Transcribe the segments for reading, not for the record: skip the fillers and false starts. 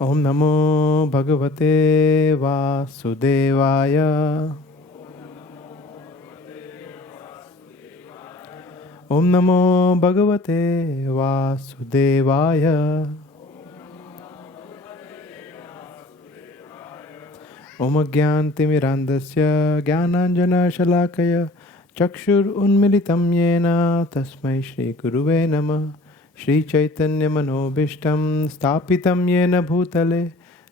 ओम नमो भगवते वासुदेवाय। ओम नमो भगवते वासुदेवाय। ओम ज्ञानतिमिरान्धस्य ज्ञानाञ्जनशलाकया चक्षुरुन्मिलितं येन तस्मै श्रीगुरुवे नमः। श्रीचैतन्यमनोभीष्टं स्थापितं येन भूतले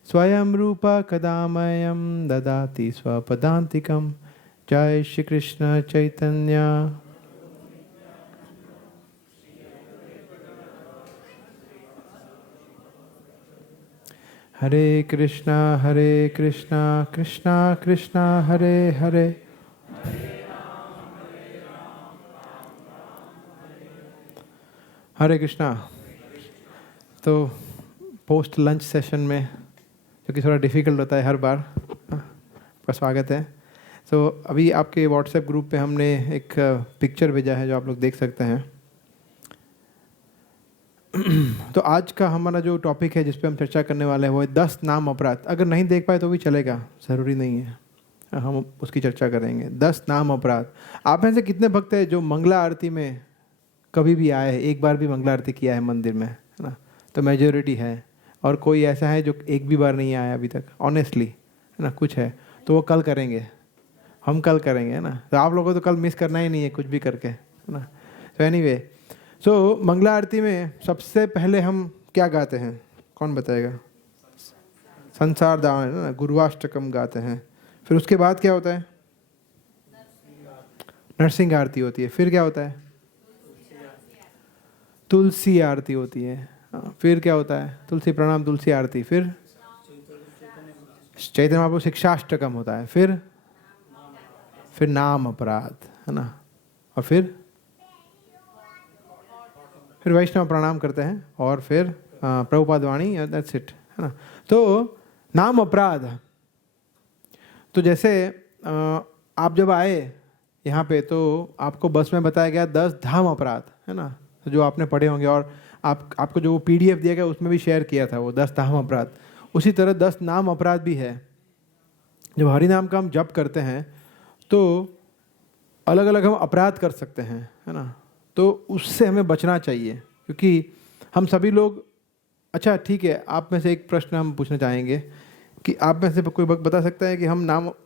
स्वयं रूपा कदा मह्यं ददाति स्वपदान्तिकं। जय श्री कृष्ण चैतन्य। हरे कृष्णा कृष्णा कृष्णा हरे हरे। हरे कृष्णा। तो पोस्ट लंच सेशन में, जो कि थोड़ा डिफ़िकल्ट होता है हर बार, आपका स्वागत है। तो अभी आपके व्हाट्सएप ग्रुप पे हमने एक पिक्चर भेजा है जो आप लोग देख सकते हैं। तो आज का हमारा जो टॉपिक है जिस पे हम चर्चा करने वाले हैं वो है 10 नाम अपराध। अगर नहीं देख पाए तो भी चलेगा, ज़रूरी नहीं है, हम उसकी चर्चा करेंगे। 10 नाम अपराध। आप में से कितने भक्त हैं जो मंगला आरती में कभी भी आए हैं, एक बार भी मंगला आरती किया है मंदिर में, है ना? तो मेजॉरिटी है। और कोई ऐसा है जो एक भी बार नहीं आया अभी तक, ऑनेस्टली, है ना? कुछ है तो वो कल करेंगे, हम कल करेंगे, है ना? तो आप लोगों को तो कल मिस करना ही नहीं है कुछ भी करके, है ना? तो एनीवे, सो मंगला आरती में सबसे पहले हम क्या गाते हैं, कौन बताएगा? संसार दान, है ना? गुरुवाष्टकम गाते हैं। फिर उसके बाद क्या होता है? नरसिंह आरती होती है। फिर क्या होता है? तुलसी आरती होती है। फिर क्या होता है? तुलसी प्रणाम, तुलसी आरती। फिर चैतन्य महाप्रभु शिक्षाष्टकम होता है। फिर नाम अपराध, है ना? और फिर वैष्णव प्रणाम करते हैं और फिर प्रभुपाद वाणी, दैट्स इट, है ना? तो नाम अपराध। तो जैसे आप जब आए यहाँ पे तो आपको बस में बताया गया 10 धाम अपराध, है ना? तो जो आपने पढ़े होंगे, और आपको जो PDF दिया गया उसमें भी शेयर किया था वो 10 धाम अपराध। उसी तरह 10 नाम अपराध भी है। जब हरि नाम का हम जप करते हैं तो अलग अलग हम अपराध कर सकते हैं, है ना? तो उससे हमें बचना चाहिए, क्योंकि हम सभी लोग, अच्छा ठीक है, आप में से एक प्रश्न हम पूछना चाहेंगे कि आप में से कोई बता सकता है कि हम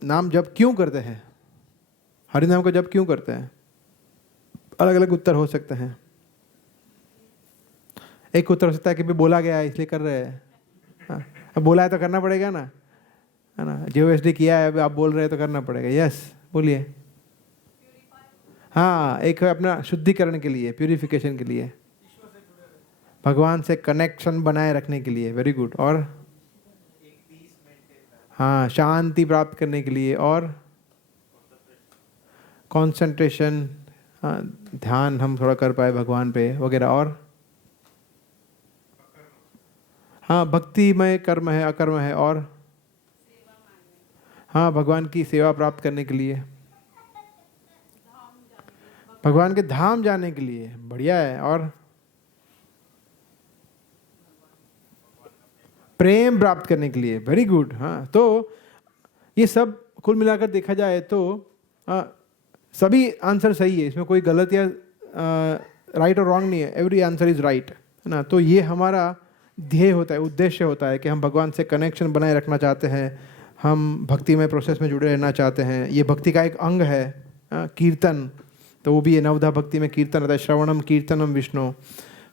नाम जप क्यों करते हैं, हरि नाम का जप क्यों करते हैं? अलग अलग उत्तर हो सकते हैं। एक उत्तर हो सकता है कि भी बोला गया है इसलिए कर रहे हैं। हाँ, अब बोला है तो करना पड़ेगा ना, है ना? JOSD किया है, अभी आप बोल रहे हैं तो करना पड़ेगा। यस, बोलिए। हाँ, एक है अपना शुद्धिकरण के लिए, प्यूरिफिकेशन के लिए, भगवान से कनेक्शन बनाए रखने के लिए। Very good. और हाँ, शांति प्राप्त करने के लिए, और कंसंट्रेशन, हाँ, ध्यान हम थोड़ा कर पाए भगवान पे वगैरह। और हाँ, भक्तिमय कर्म है, अकर्म है। और हाँ, भगवान की सेवा प्राप्त करने के लिए, भगवान के धाम जाने के लिए। बढ़िया है। और प्रेम प्राप्त करने के लिए। Very good. हाँ, तो ये सब कुल मिलाकर देखा जाए तो सभी आंसर सही है, इसमें कोई गलत या राइट और रॉन्ग नहीं है। एवरी आंसर इज राइट, है ना? तो ये हमारा ध्येय होता है, उद्देश्य होता है कि हम भगवान से कनेक्शन बनाए रखना चाहते हैं, हम भक्ति में प्रोसेस में जुड़े रहना चाहते हैं। ये भक्ति का एक अंग है। कीर्तन तो वो भी है, नवधा भक्ति में कीर्तन होता है, श्रवणम कीर्तनम विष्णु।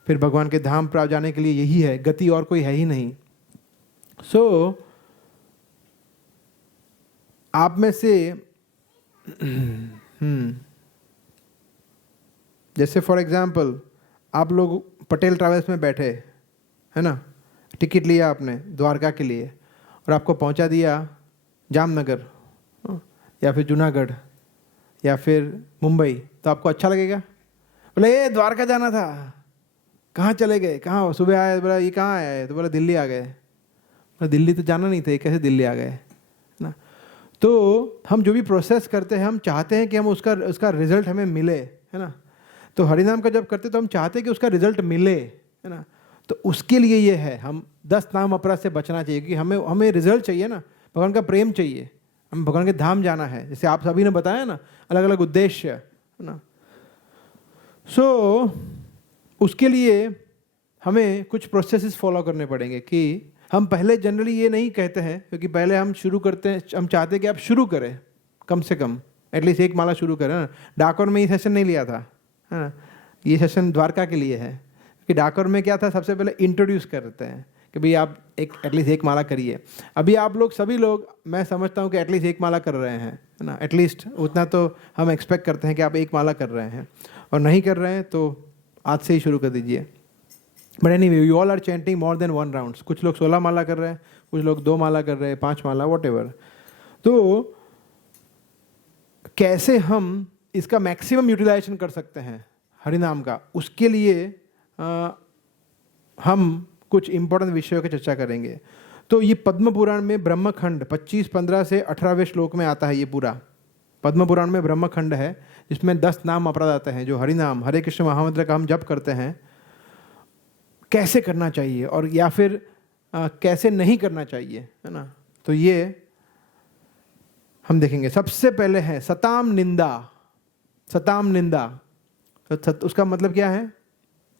फिर भगवान के धाम प्राप्त जाने के लिए यही है, गति और कोई है ही नहीं। सो आप में से जैसे फॉर एग्जाम्पल आप लोग पटेल ट्रैवल्स में बैठे, है ना? टिकट लिया आपने द्वारका के लिए और आपको पहुंचा दिया जामनगर या फिर जूनागढ़ या फिर मुंबई, तो आपको अच्छा लगेगा? बोले ये द्वारका जाना था, कहाँ चले गए, कहाँ सुबह आए? बोला ये कहाँ आए? तो बोला दिल्ली आ गए। बोला दिल्ली तो जाना नहीं था, कैसे दिल्ली आ गए, है ना? तो हम जो भी प्रोसेस करते हैं हम चाहते हैं कि हम उसका रिजल्ट हमें मिले, है ना? तो हरिनाम का जब करते तो हम चाहते हैं कि उसका रिजल्ट मिले, है ना? तो उसके लिए ये है, हम 10 नाम अपराध से बचना चाहिए, क्योंकि हमें रिजल्ट चाहिए ना, भगवान का प्रेम चाहिए, हम भगवान के धाम जाना है, जैसे आप सभी ने बताया ना, अलग अलग उद्देश्य है ना। सो उसके लिए हमें कुछ प्रोसेसेस फॉलो करने पड़ेंगे कि हम पहले जनरली ये नहीं कहते हैं, क्योंकि पहले हम शुरू करते हैं, हम चाहते हैं कि आप शुरू करें, कम से कम एटलीस्ट एक माला शुरू करें ना। डाकोर में ये सेशन नहीं लिया था, है ना, ये सेशन द्वारका के लिए है, कि डाकोर में क्या था, सबसे पहले इंट्रोड्यूस करते हैं कि भाई आप एटलीस्ट एक माला करिए। अभी आप लोग सभी लोग, मैं समझता हूँ कि एटलीस्ट एक माला कर रहे हैं, है ना, एटलीस्ट उतना तो हम एक्सपेक्ट करते हैं कि आप एक माला कर रहे हैं, और नहीं कर रहे हैं तो आज से ही शुरू कर दीजिए। But anyway, you all are chanting more than 1 rounds. कुछ लोग 16 माला कर रहे हैं, कुछ लोग 2 माला कर रहे हैं, 5 माला, व्हाटएवर। तो कैसे हम इसका मैक्सिमम यूटिलाइजेशन कर सकते हैं हरिनाम का, उसके लिए हम कुछ इंपॉर्टेंट विषयों की चर्चा करेंगे। तो ये पद्म पुराण में ब्रह्मखंड 25-15 से 18वें श्लोक में आता है। ये पूरा पद्म पुराण में ब्रह्मखंड है, जिसमें 10 नाम अपराध आते हैं, जो हरिनाम, हरे कृष्ण महामंत्र का हम जप करते हैं, कैसे करना चाहिए और या फिर कैसे नहीं करना चाहिए, है ना। तो ये हम देखेंगे। सबसे पहले है सताम निंदा। सताम निंदा, तो उसका मतलब क्या है,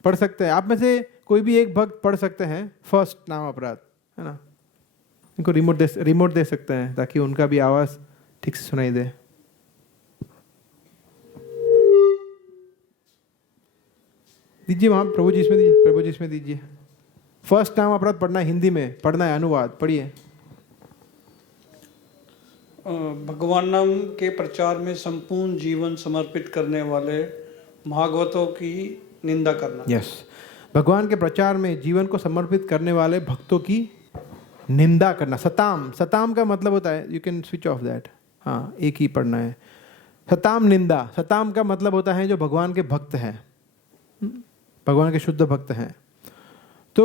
पढ़ सकते हैं आप में से कोई भी एक भक्त पढ़ सकते हैं फर्स्ट नाम अपराध, है ना। इनको रिमोट दे सकते हैं ताकि उनका भी आवाज़ ठीक से सुनाई दे। दीजिए वहाँ, प्रभु जी इसमें दीजिए, प्रभु जी इसमें दीजिए। फर्स्ट नाम अपराध पढ़ना है, हिंदी में पढ़ना है, अनुवाद पढ़िए। भगवान नाम के प्रचार में संपूर्ण जीवन समर्पित करने वाले भागवतों की निंदा करना। यस, भगवान के प्रचार में जीवन को समर्पित करने वाले भक्तों की निंदा करना। सताम, सताम का मतलब होता है, you can switch off that, हाँ एक ही पढ़ना है। सताम निंदा, सताम का मतलब होता है जो भगवान के भक्त हैं, भगवान के शुद्ध भक्त हैं। तो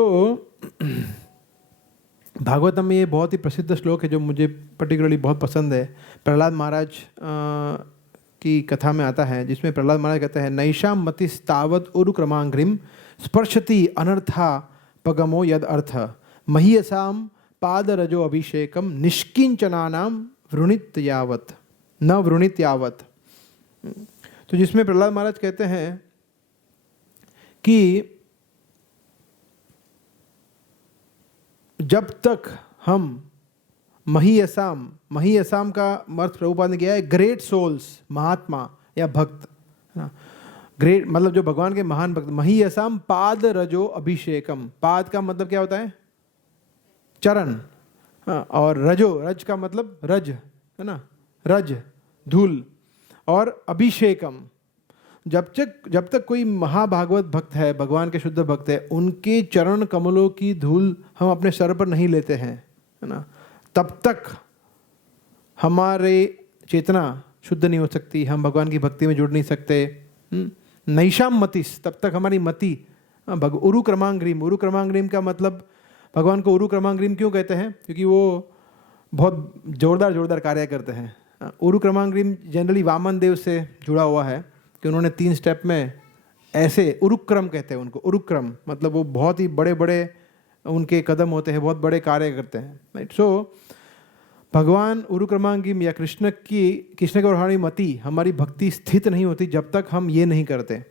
भागवतम में ये बहुत ही प्रसिद्ध श्लोक है जो मुझे पर्टिकुलरली बहुत पसंद है। प्रहलाद महाराज की कथा में आता है, जिसमें प्रहलाद महाराज कहते हैं, नैषाम मतिस्तावत उरुक्रमांघ्रिम स्पर्शति अनर्था पगमो यद अर्थ महीयसाम पादरजो अभिषेकम निष्किंचनानाम वृणित यावत न वृणित यावत। तो जिसमें प्रहलाद महाराज कहते हैं कि जब तक हम महीयसाम, महीयसाम का अर्थ प्रभुपाद ने किया है ग्रेट सोल्स, महात्मा या भक्त, है ना। ग्रेट मतलब जो भगवान के महान भक्त। महीयसाम पाद रजो अभिषेकम, पाद का मतलब क्या होता है, चरण, और रजो, रज का मतलब रज, है ना, रज धूल, और अभिषेकम, जब तक कोई महाभागवत भक्त है, भगवान के शुद्ध भक्त है, उनके चरण कमलों की धूल हम अपने सर पर नहीं लेते हैं, है ना, तब तक हमारे चेतना शुद्ध नहीं हो सकती, हम भगवान की भक्ति में जुड़ नहीं सकते। नैषाम मतिस, तब तक हमारी मति, उरु क्रमांग्रीम, उरु क्रमांग्रीम का मतलब, भगवान को उरु क्रमांग्रीम क्यों कहते हैं, क्योंकि वो बहुत जोरदार कार्य करते हैं। उरु क्रमांग्रीम जनरली वामन देव से जुड़ा हुआ है कि उन्होंने 3 स्टेप में ऐसे, उरुक्रम कहते हैं उनको, उरुक्रम मतलब वो बहुत ही बड़े बड़े उनके कदम होते हैं, बहुत बड़े कार्य करते हैं, राइट। सो भगवान उरुक्रमांगिम या कृष्ण के और हमारी मति, हमारी भक्ति स्थित नहीं होती जब तक हम ये नहीं करते।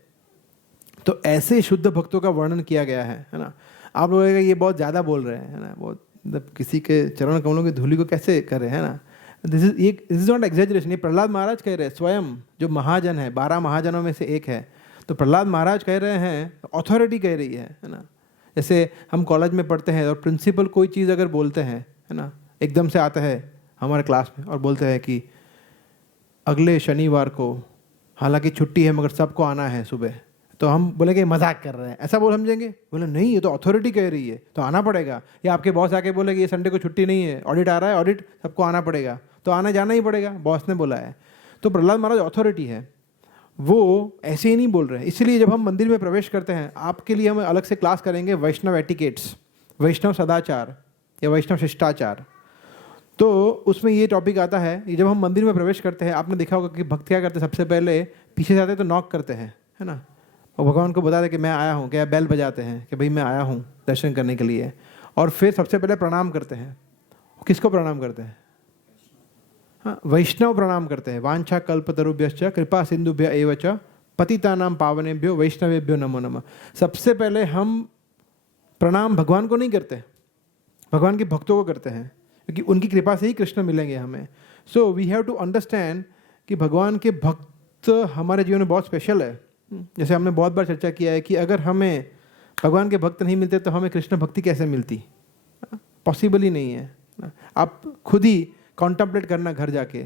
तो ऐसे शुद्ध भक्तों का वर्णन किया गया है ना। आप लोग ये बहुत ज़्यादा बोल रहे हैं, है ना, बहुत मतलब किसी के चरण कमलों की धूलि को कैसे करें, है ना। This is not exaggeration. ये प्रहलाद महाराज कह रहे हैं, स्वयं जो महाजन है, 12 महाजनों में से एक है, तो प्रहलाद महाराज कह रहे हैं, अथॉरिटी कह रही है ना। जैसे हम कॉलेज में पढ़ते हैं और प्रिंसिपल कोई चीज़ अगर बोलते हैं, है ना, एकदम से आता है हमारे क्लास में और बोलते हैं कि अगले शनिवार को, हालांकि छुट्टी है मगर सबको आना है सुबह, तो हम बोलेंगे मजाक कर रहे हैं, ऐसा बोल समझेंगे। बोले नहीं, ये तो अथॉरिटी कह रही है तो आना पड़ेगा। या आपके बॉस आके बोले कि ये संडे को छुट्टी नहीं है, ऑडिट आ रहा है, ऑडिट सबको आना पड़ेगा, तो आना जाना ही पड़ेगा, बॉस ने बोला है। तो प्रहलाद महाराज अथॉरिटी है, वो ऐसे ही नहीं बोल रहे हैं। इसलिए जब हम मंदिर में प्रवेश करते हैं, आपके लिए हम अलग से क्लास करेंगे वैष्णव एटिकेट्स, वैष्णव सदाचार या वैष्णव शिष्टाचार। तो उसमें ये टॉपिक आता है, जब हम मंदिर में प्रवेश करते हैं, आपने देखा होगा कि भक्त क्या करते हैं, सबसे पहले पीछे से आते हैं तो नॉक करते हैं, है ना, और भगवान को बता दे कि मैं आया हूँ, क्या बेल बजाते हैं कि भाई मैं आया हूँ दर्शन करने के लिए, और फिर सबसे पहले प्रणाम करते हैं। किसको प्रणाम करते हैं? हाँ, वैष्णव प्रणाम करते हैं। वांछा कल्पतरुभ्यश्च कृपा सिंधुभ्य एव च पतितानां पावनेभ्यो वैष्णवेभ्यो नमो नमः। सबसे पहले हम प्रणाम भगवान को नहीं करते, भगवान के भक्तों को करते हैं, क्योंकि उनकी कृपा से ही कृष्ण मिलेंगे हमें। So we have to understand कि भगवान के भक्त हमारे जीवन में बहुत स्पेशल है। जैसे हमने बहुत बार चर्चा किया है कि अगर हमें भगवान के भक्त नहीं मिलते तो हमें कृष्ण भक्ति कैसे मिलती? पॉसिबल ही नहीं है। आप खुद ही कॉन्टम्पलेट करना घर जाके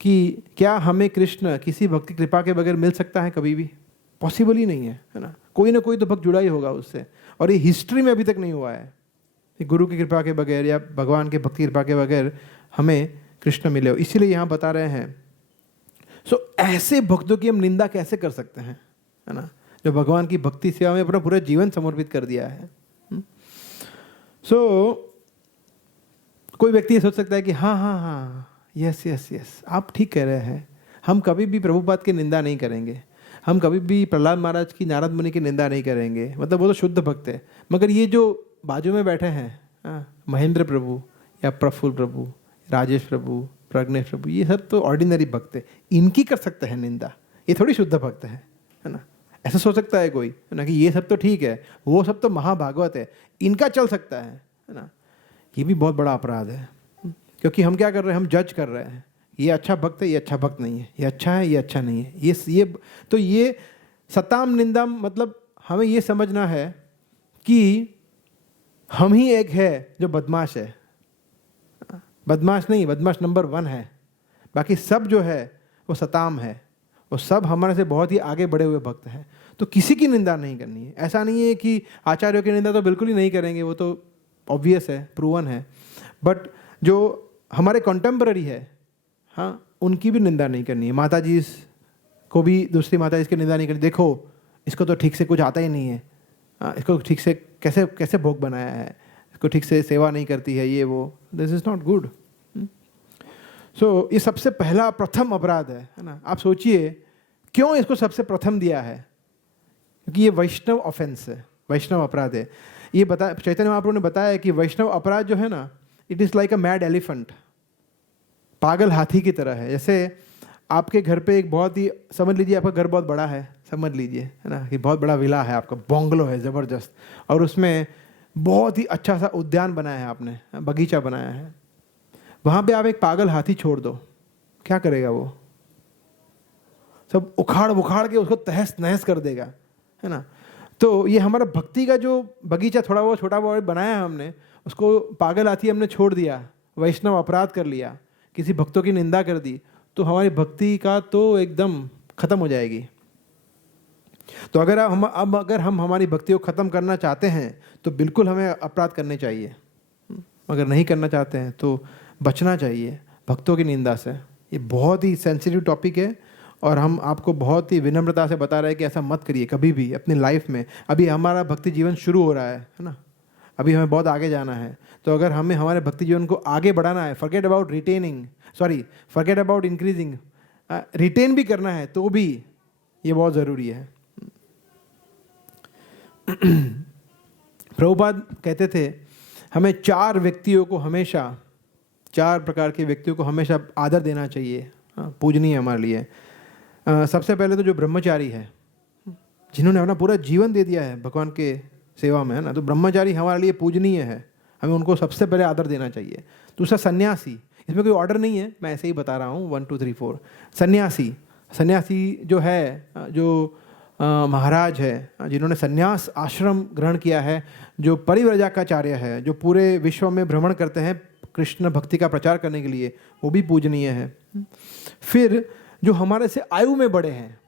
कि क्या हमें कृष्ण किसी भक्त की कृपा के बगैर मिल सकता है? कभी भी पॉसिबल ही नहीं है, है ना? कोई ना कोई तो भक्त जुड़ा ही होगा उससे, और ये हिस्ट्री में अभी तक नहीं हुआ है कि गुरु की कृपा के बगैर या भगवान के भक्ति की कृपा के बगैर हमें कृष्ण मिले हो। इसीलिए यहाँ बता रहे हैं। सो ऐसे भक्तों की हम निंदा कैसे कर सकते हैं, है ना, जो भगवान की भक्ति सेवा में अपना पूरा जीवन समर्पित कर दिया है। सो कोई व्यक्ति ये सोच सकता है कि हाँ हाँ हाँ, यस यस यस, आप ठीक कह रहे हैं, हम कभी भी प्रभुपाद की निंदा नहीं करेंगे, हम कभी भी प्रहलाद महाराज की, नारद मुनि की निंदा नहीं करेंगे, मतलब वो तो शुद्ध भक्त है। मगर ये जो बाजू में बैठे हैं, महेंद्र प्रभु या प्रफुल्ल प्रभु, राजेश प्रभु, प्रज्ञेश प्रभु, ये सब तो ऑर्डिनरी भक्त है, इनकी कर सकते हैं निंदा, ये थोड़ी शुद्ध भक्त है ना? ऐसा सोच सकता है कोई, है ना, कि ये सब तो ठीक है, वो सब तो महाभागवत है, इनका चल सकता है ना? ये भी बहुत बड़ा अपराध है, क्योंकि हम क्या कर रहे हैं? हम जज कर रहे हैं, ये अच्छा भक्त है, ये अच्छा भक्त नहीं है, ये अच्छा है, ये अच्छा नहीं है, ये सताम निंदा। मतलब हमें ये समझना है कि हम ही एक है जो बदमाश है, बदमाश नहीं, बदमाश नंबर 1 है, बाकी सब जो है वो सताम है, वो सब हमारे से बहुत ही आगे बढ़े हुए भक्त हैं। तो किसी की निंदा नहीं करनी है। ऐसा नहीं है कि आचार्यों की निंदा तो बिल्कुल ही नहीं करेंगे, वो तो ऑब्वियस है, प्रूवन है, बट जो हमारे कॉन्टेम्पररी है, हाँ, उनकी भी निंदा नहीं करनी है। माता जी को भी दूसरी माता जी की निंदा नहीं करनी, देखो इसको तो ठीक से कुछ आता ही नहीं है, इसको ठीक से कैसे कैसे भोग बनाया है, इसको ठीक से सेवा नहीं करती है, ये वो, दिस इज नॉट गुड। सो ये सबसे पहला प्रथम अपराध है ना? आप सोचिए क्यों इसको सबसे प्रथम दिया है? क्योंकि ये वैष्णव ऑफेंस है, वैष्णव अपराध है। ये चैतन्य महाप्रभु ने बताया कि वैष्णव अपराध जो है ना, it is like a mad elephant, पागल हाथी की तरह है। जैसे आपके घर पे एक बहुत ही, समझ लीजिए आपका घर बहुत बड़ा है, समझ लीजिए, है ना, कि बहुत बड़ा विला है आपका, बंगलो है ज़बरदस्त, और उसमें बहुत ही अच्छा सा उद्यान बनाया है आपने, बगीचा बनाया है। वहाँ पे आप एक पागल हाथी छोड़ दो, क्या करेगा वो? सब उखाड़ उखाड़ के उसको तहस नहस कर देगा, है ना? तो ये हमारा भक्ति का जो बगीचा थोड़ा बहुत छोटा बहुत बनाया है हमने, उसको पागल हाथी हमने छोड़ दिया, वैष्णव अपराध कर लिया, किसी भक्तों की निंदा कर दी, तो हमारी भक्ति का तो एकदम खत्म हो जाएगी। तो अगर हम हमारी भक्ति को खत्म करना चाहते हैं तो बिल्कुल हमें अपराध करने चाहिए, अगर नहीं करना चाहते हैं तो बचना चाहिए भक्तों की निंदा से। ये बहुत ही सेंसिटिव टॉपिक है, और हम आपको बहुत ही विनम्रता से बता रहे हैं कि ऐसा मत करिए कभी भी अपनी लाइफ में। अभी हमारा भक्ति जीवन शुरू हो रहा है ना, अभी हमें बहुत आगे जाना है। तो अगर हमें हमारे भक्ति जीवन को आगे बढ़ाना है, फॉरगेट अबाउट इंक्रीजिंग, रिटेन भी करना है, तो भी ये बहुत ज़रूरी है। प्रभुपाद कहते थे हमें 4 प्रकार के व्यक्तियों को हमेशा आदर देना चाहिए, पूजनीय हमारे लिए। सबसे पहले तो जो ब्रह्मचारी है, जिन्होंने अपना पूरा जीवन दे दिया है भगवान के सेवा में, है ना, तो ब्रह्मचारी हमारे लिए पूजनीय है, हमें उनको सबसे पहले आदर देना चाहिए। दूसरा सन्यासी, इसमें कोई ऑर्डर नहीं है, मैं ऐसे ही बता रहा हूँ, 1 2 3 4। सन्यासी जो है, जो महाराज है, जिन्होंने सन्यास आश्रम ग्रहण किया है, जो परिव्रजाकाचार्य है, जो पूरे विश्व में भ्रमण करते हैं कृष्ण भक्ति का प्रचार करने के लिए, वो भी पूजनीय है। फिर जो हमारे से आयु में बड़े हैं,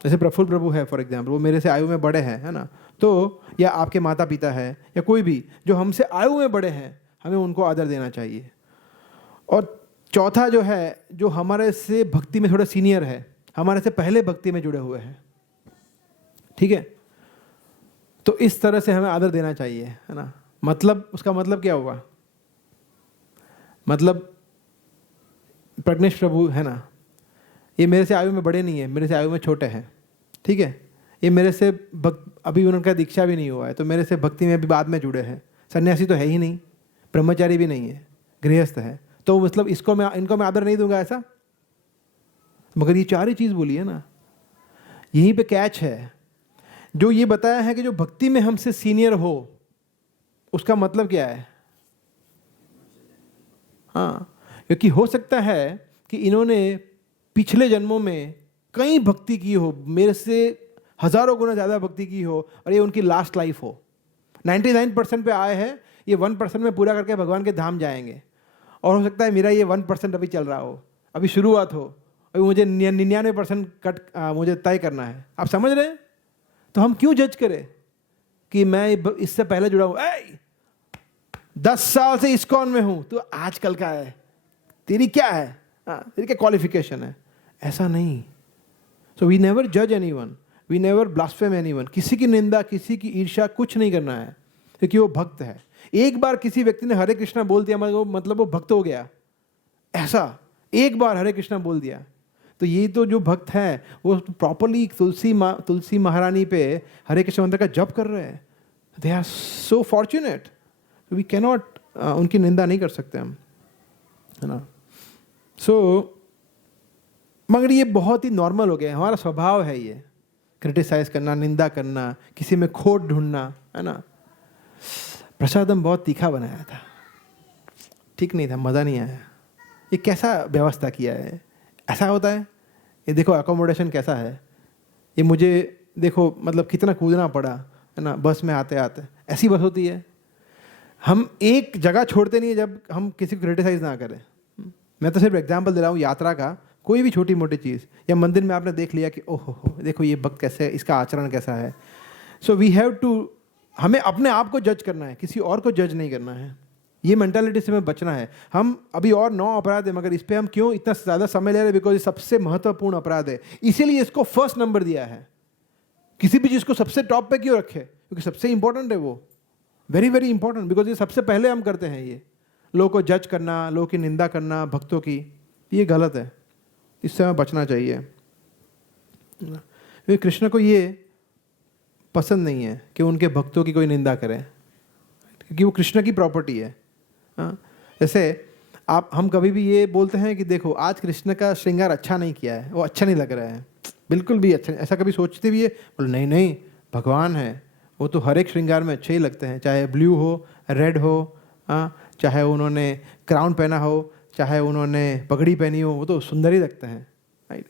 जैसे प्रफुल्ल प्रभु है फॉर एग्जाम्पल, वो मेरे से आयु में बड़े हैं, है ना, तो या आपके माता पिता है या कोई भी जो हमसे आयु में बड़े हैं, हमें उनको आदर देना चाहिए। और चौथा जो है, जो हमारे से भक्ति में थोड़ा सीनियर है, हमारे से पहले भक्ति में जुड़े हुए हैं, ठीक है, तो इस तरह से हमें आदर देना चाहिए, है ना। मतलब उसका मतलब क्या हुआ? मतलब प्रज्ञेश प्रभु है ना, ये मेरे से आयु में बड़े नहीं है, मेरे से आयु में छोटे हैं, ठीक है, ये मेरे से अभी उनका दीक्षा भी नहीं हुआ है, तो मेरे से भक्ति में अभी बाद में जुड़े हैं। सन्यासी तो है ही नहीं, ब्रह्मचारी भी नहीं है, गृहस्थ है, तो मतलब इनको मैं आदर नहीं दूंगा ऐसा? मगर ये चार ही चीज़ बोली है ना, यहीं पे कैच है। जो ये बताया है कि जो भक्ति में हमसे सीनियर हो, उसका मतलब क्या है? हाँ, क्योंकि हो सकता है कि इन्होंने पिछले जन्मों में कई भक्ति की हो, मेरे से हजारों गुना ज़्यादा भक्ति की हो, और ये उनकी लास्ट लाइफ हो। 99% पे आए हैं, ये 1% में पूरा करके भगवान के धाम जाएंगे। और हो सकता है मेरा ये 1% अभी चल रहा हो, अभी शुरुआत हो, अभी मुझे 99% मुझे तय करना है। आप समझ रहे हैं? तो हम क्यों जज करें कि मैं इससे पहले जुड़ा हूँ, 10 साल से इस्कॉन में हूँ, तो आजकल का है, तेरी क्या है, तेरी क्या क्वालिफिकेशन है? ऐसा नहीं। सो वी नेवर जज anyone, we never blaspheme anyone. किसी की निंदा, किसी की ईर्ष्या कुछ नहीं करना है, क्योंकि वो भक्त है। एक बार किसी व्यक्ति ने हरे कृष्णा बोल दिया मतलब वो भक्त हो गया, ऐसा एक बार हरे कृष्णा बोल दिया, तो ये तो जो भक्त है वो प्रॉपरली तुलसी महारानी पे हरे कृष्ण मंत्र का जप कर रहे हैं। They are so fortunate, we cannot उनकी निंदा नहीं कर सकते हम, है ना। सो मगर ये बहुत ही नॉर्मल हो गया, हमारा स्वभाव है ये, क्रिटिसाइज करना, निंदा करना, किसी में खोट ढूंढना, है ना। प्रसादम बहुत तीखा बनाया था, ठीक नहीं था, मज़ा नहीं आया। ये कैसा व्यवस्था किया है? ऐसा होता है? ये देखो अकोमोडेशन कैसा है, ये मुझे देखो मतलब कितना कूदना पड़ा, है ना, बस में आते आते। ऐसी बस होती है? हम एक जगह छोड़ते नहीं है जब हम किसी को क्रिटिसाइज ना करें। मैं तो सिर्फ एग्जांपल दे रहा हूँ यात्रा का, कोई भी छोटी मोटी चीज़, या मंदिर में आपने देख लिया कि ओहो देखो ये भक्त कैसे है, इसका आचरण कैसा है। सो वी हैव टू, हमें अपने आप को जज करना है, किसी और को जज नहीं करना है। ये मेंटालिटी से हमें बचना है। हम अभी और 9 अपराध है, मगर इस पर हम क्यों इतना ज़्यादा समय ले रहे हैं? बिकॉज ये सबसे महत्वपूर्ण अपराध है, इसीलिए इसको फर्स्ट नंबर दिया है। किसी भी चीज़ को सबसे टॉप पे क्यों रखे? क्योंकि सबसे इंपॉर्टेंट है वो, वेरी वेरी इंपॉर्टेंट, बिकॉज ये सबसे पहले हम करते हैं। ये लोगों को जज करना, लोगों की निंदा करना, भक्तों की, ये गलत है, इससे हमें बचना चाहिए। क्योंकि कृष्ण को ये पसंद नहीं है कि उनके भक्तों की कोई निंदा करे, क्योंकि वो कृष्ण की प्रॉपर्टी है। जैसे हम कभी भी ये बोलते हैं कि देखो आज कृष्ण का श्रृंगार अच्छा नहीं किया है, वो अच्छा नहीं लग रहा है, बिल्कुल भी अच्छा नहीं, ऐसा कभी सोचते भी है? बोले नहीं नहीं, भगवान है, वो तो हर एक श्रृंगार में अच्छे ही लगते हैं, चाहे ब्लू हो, रेड हो, चाहे उन्होंने क्राउन पहना हो, चाहे उन्होंने पगड़ी पहनी हो, वो तो सुंदर ही लगते हैं, राइट।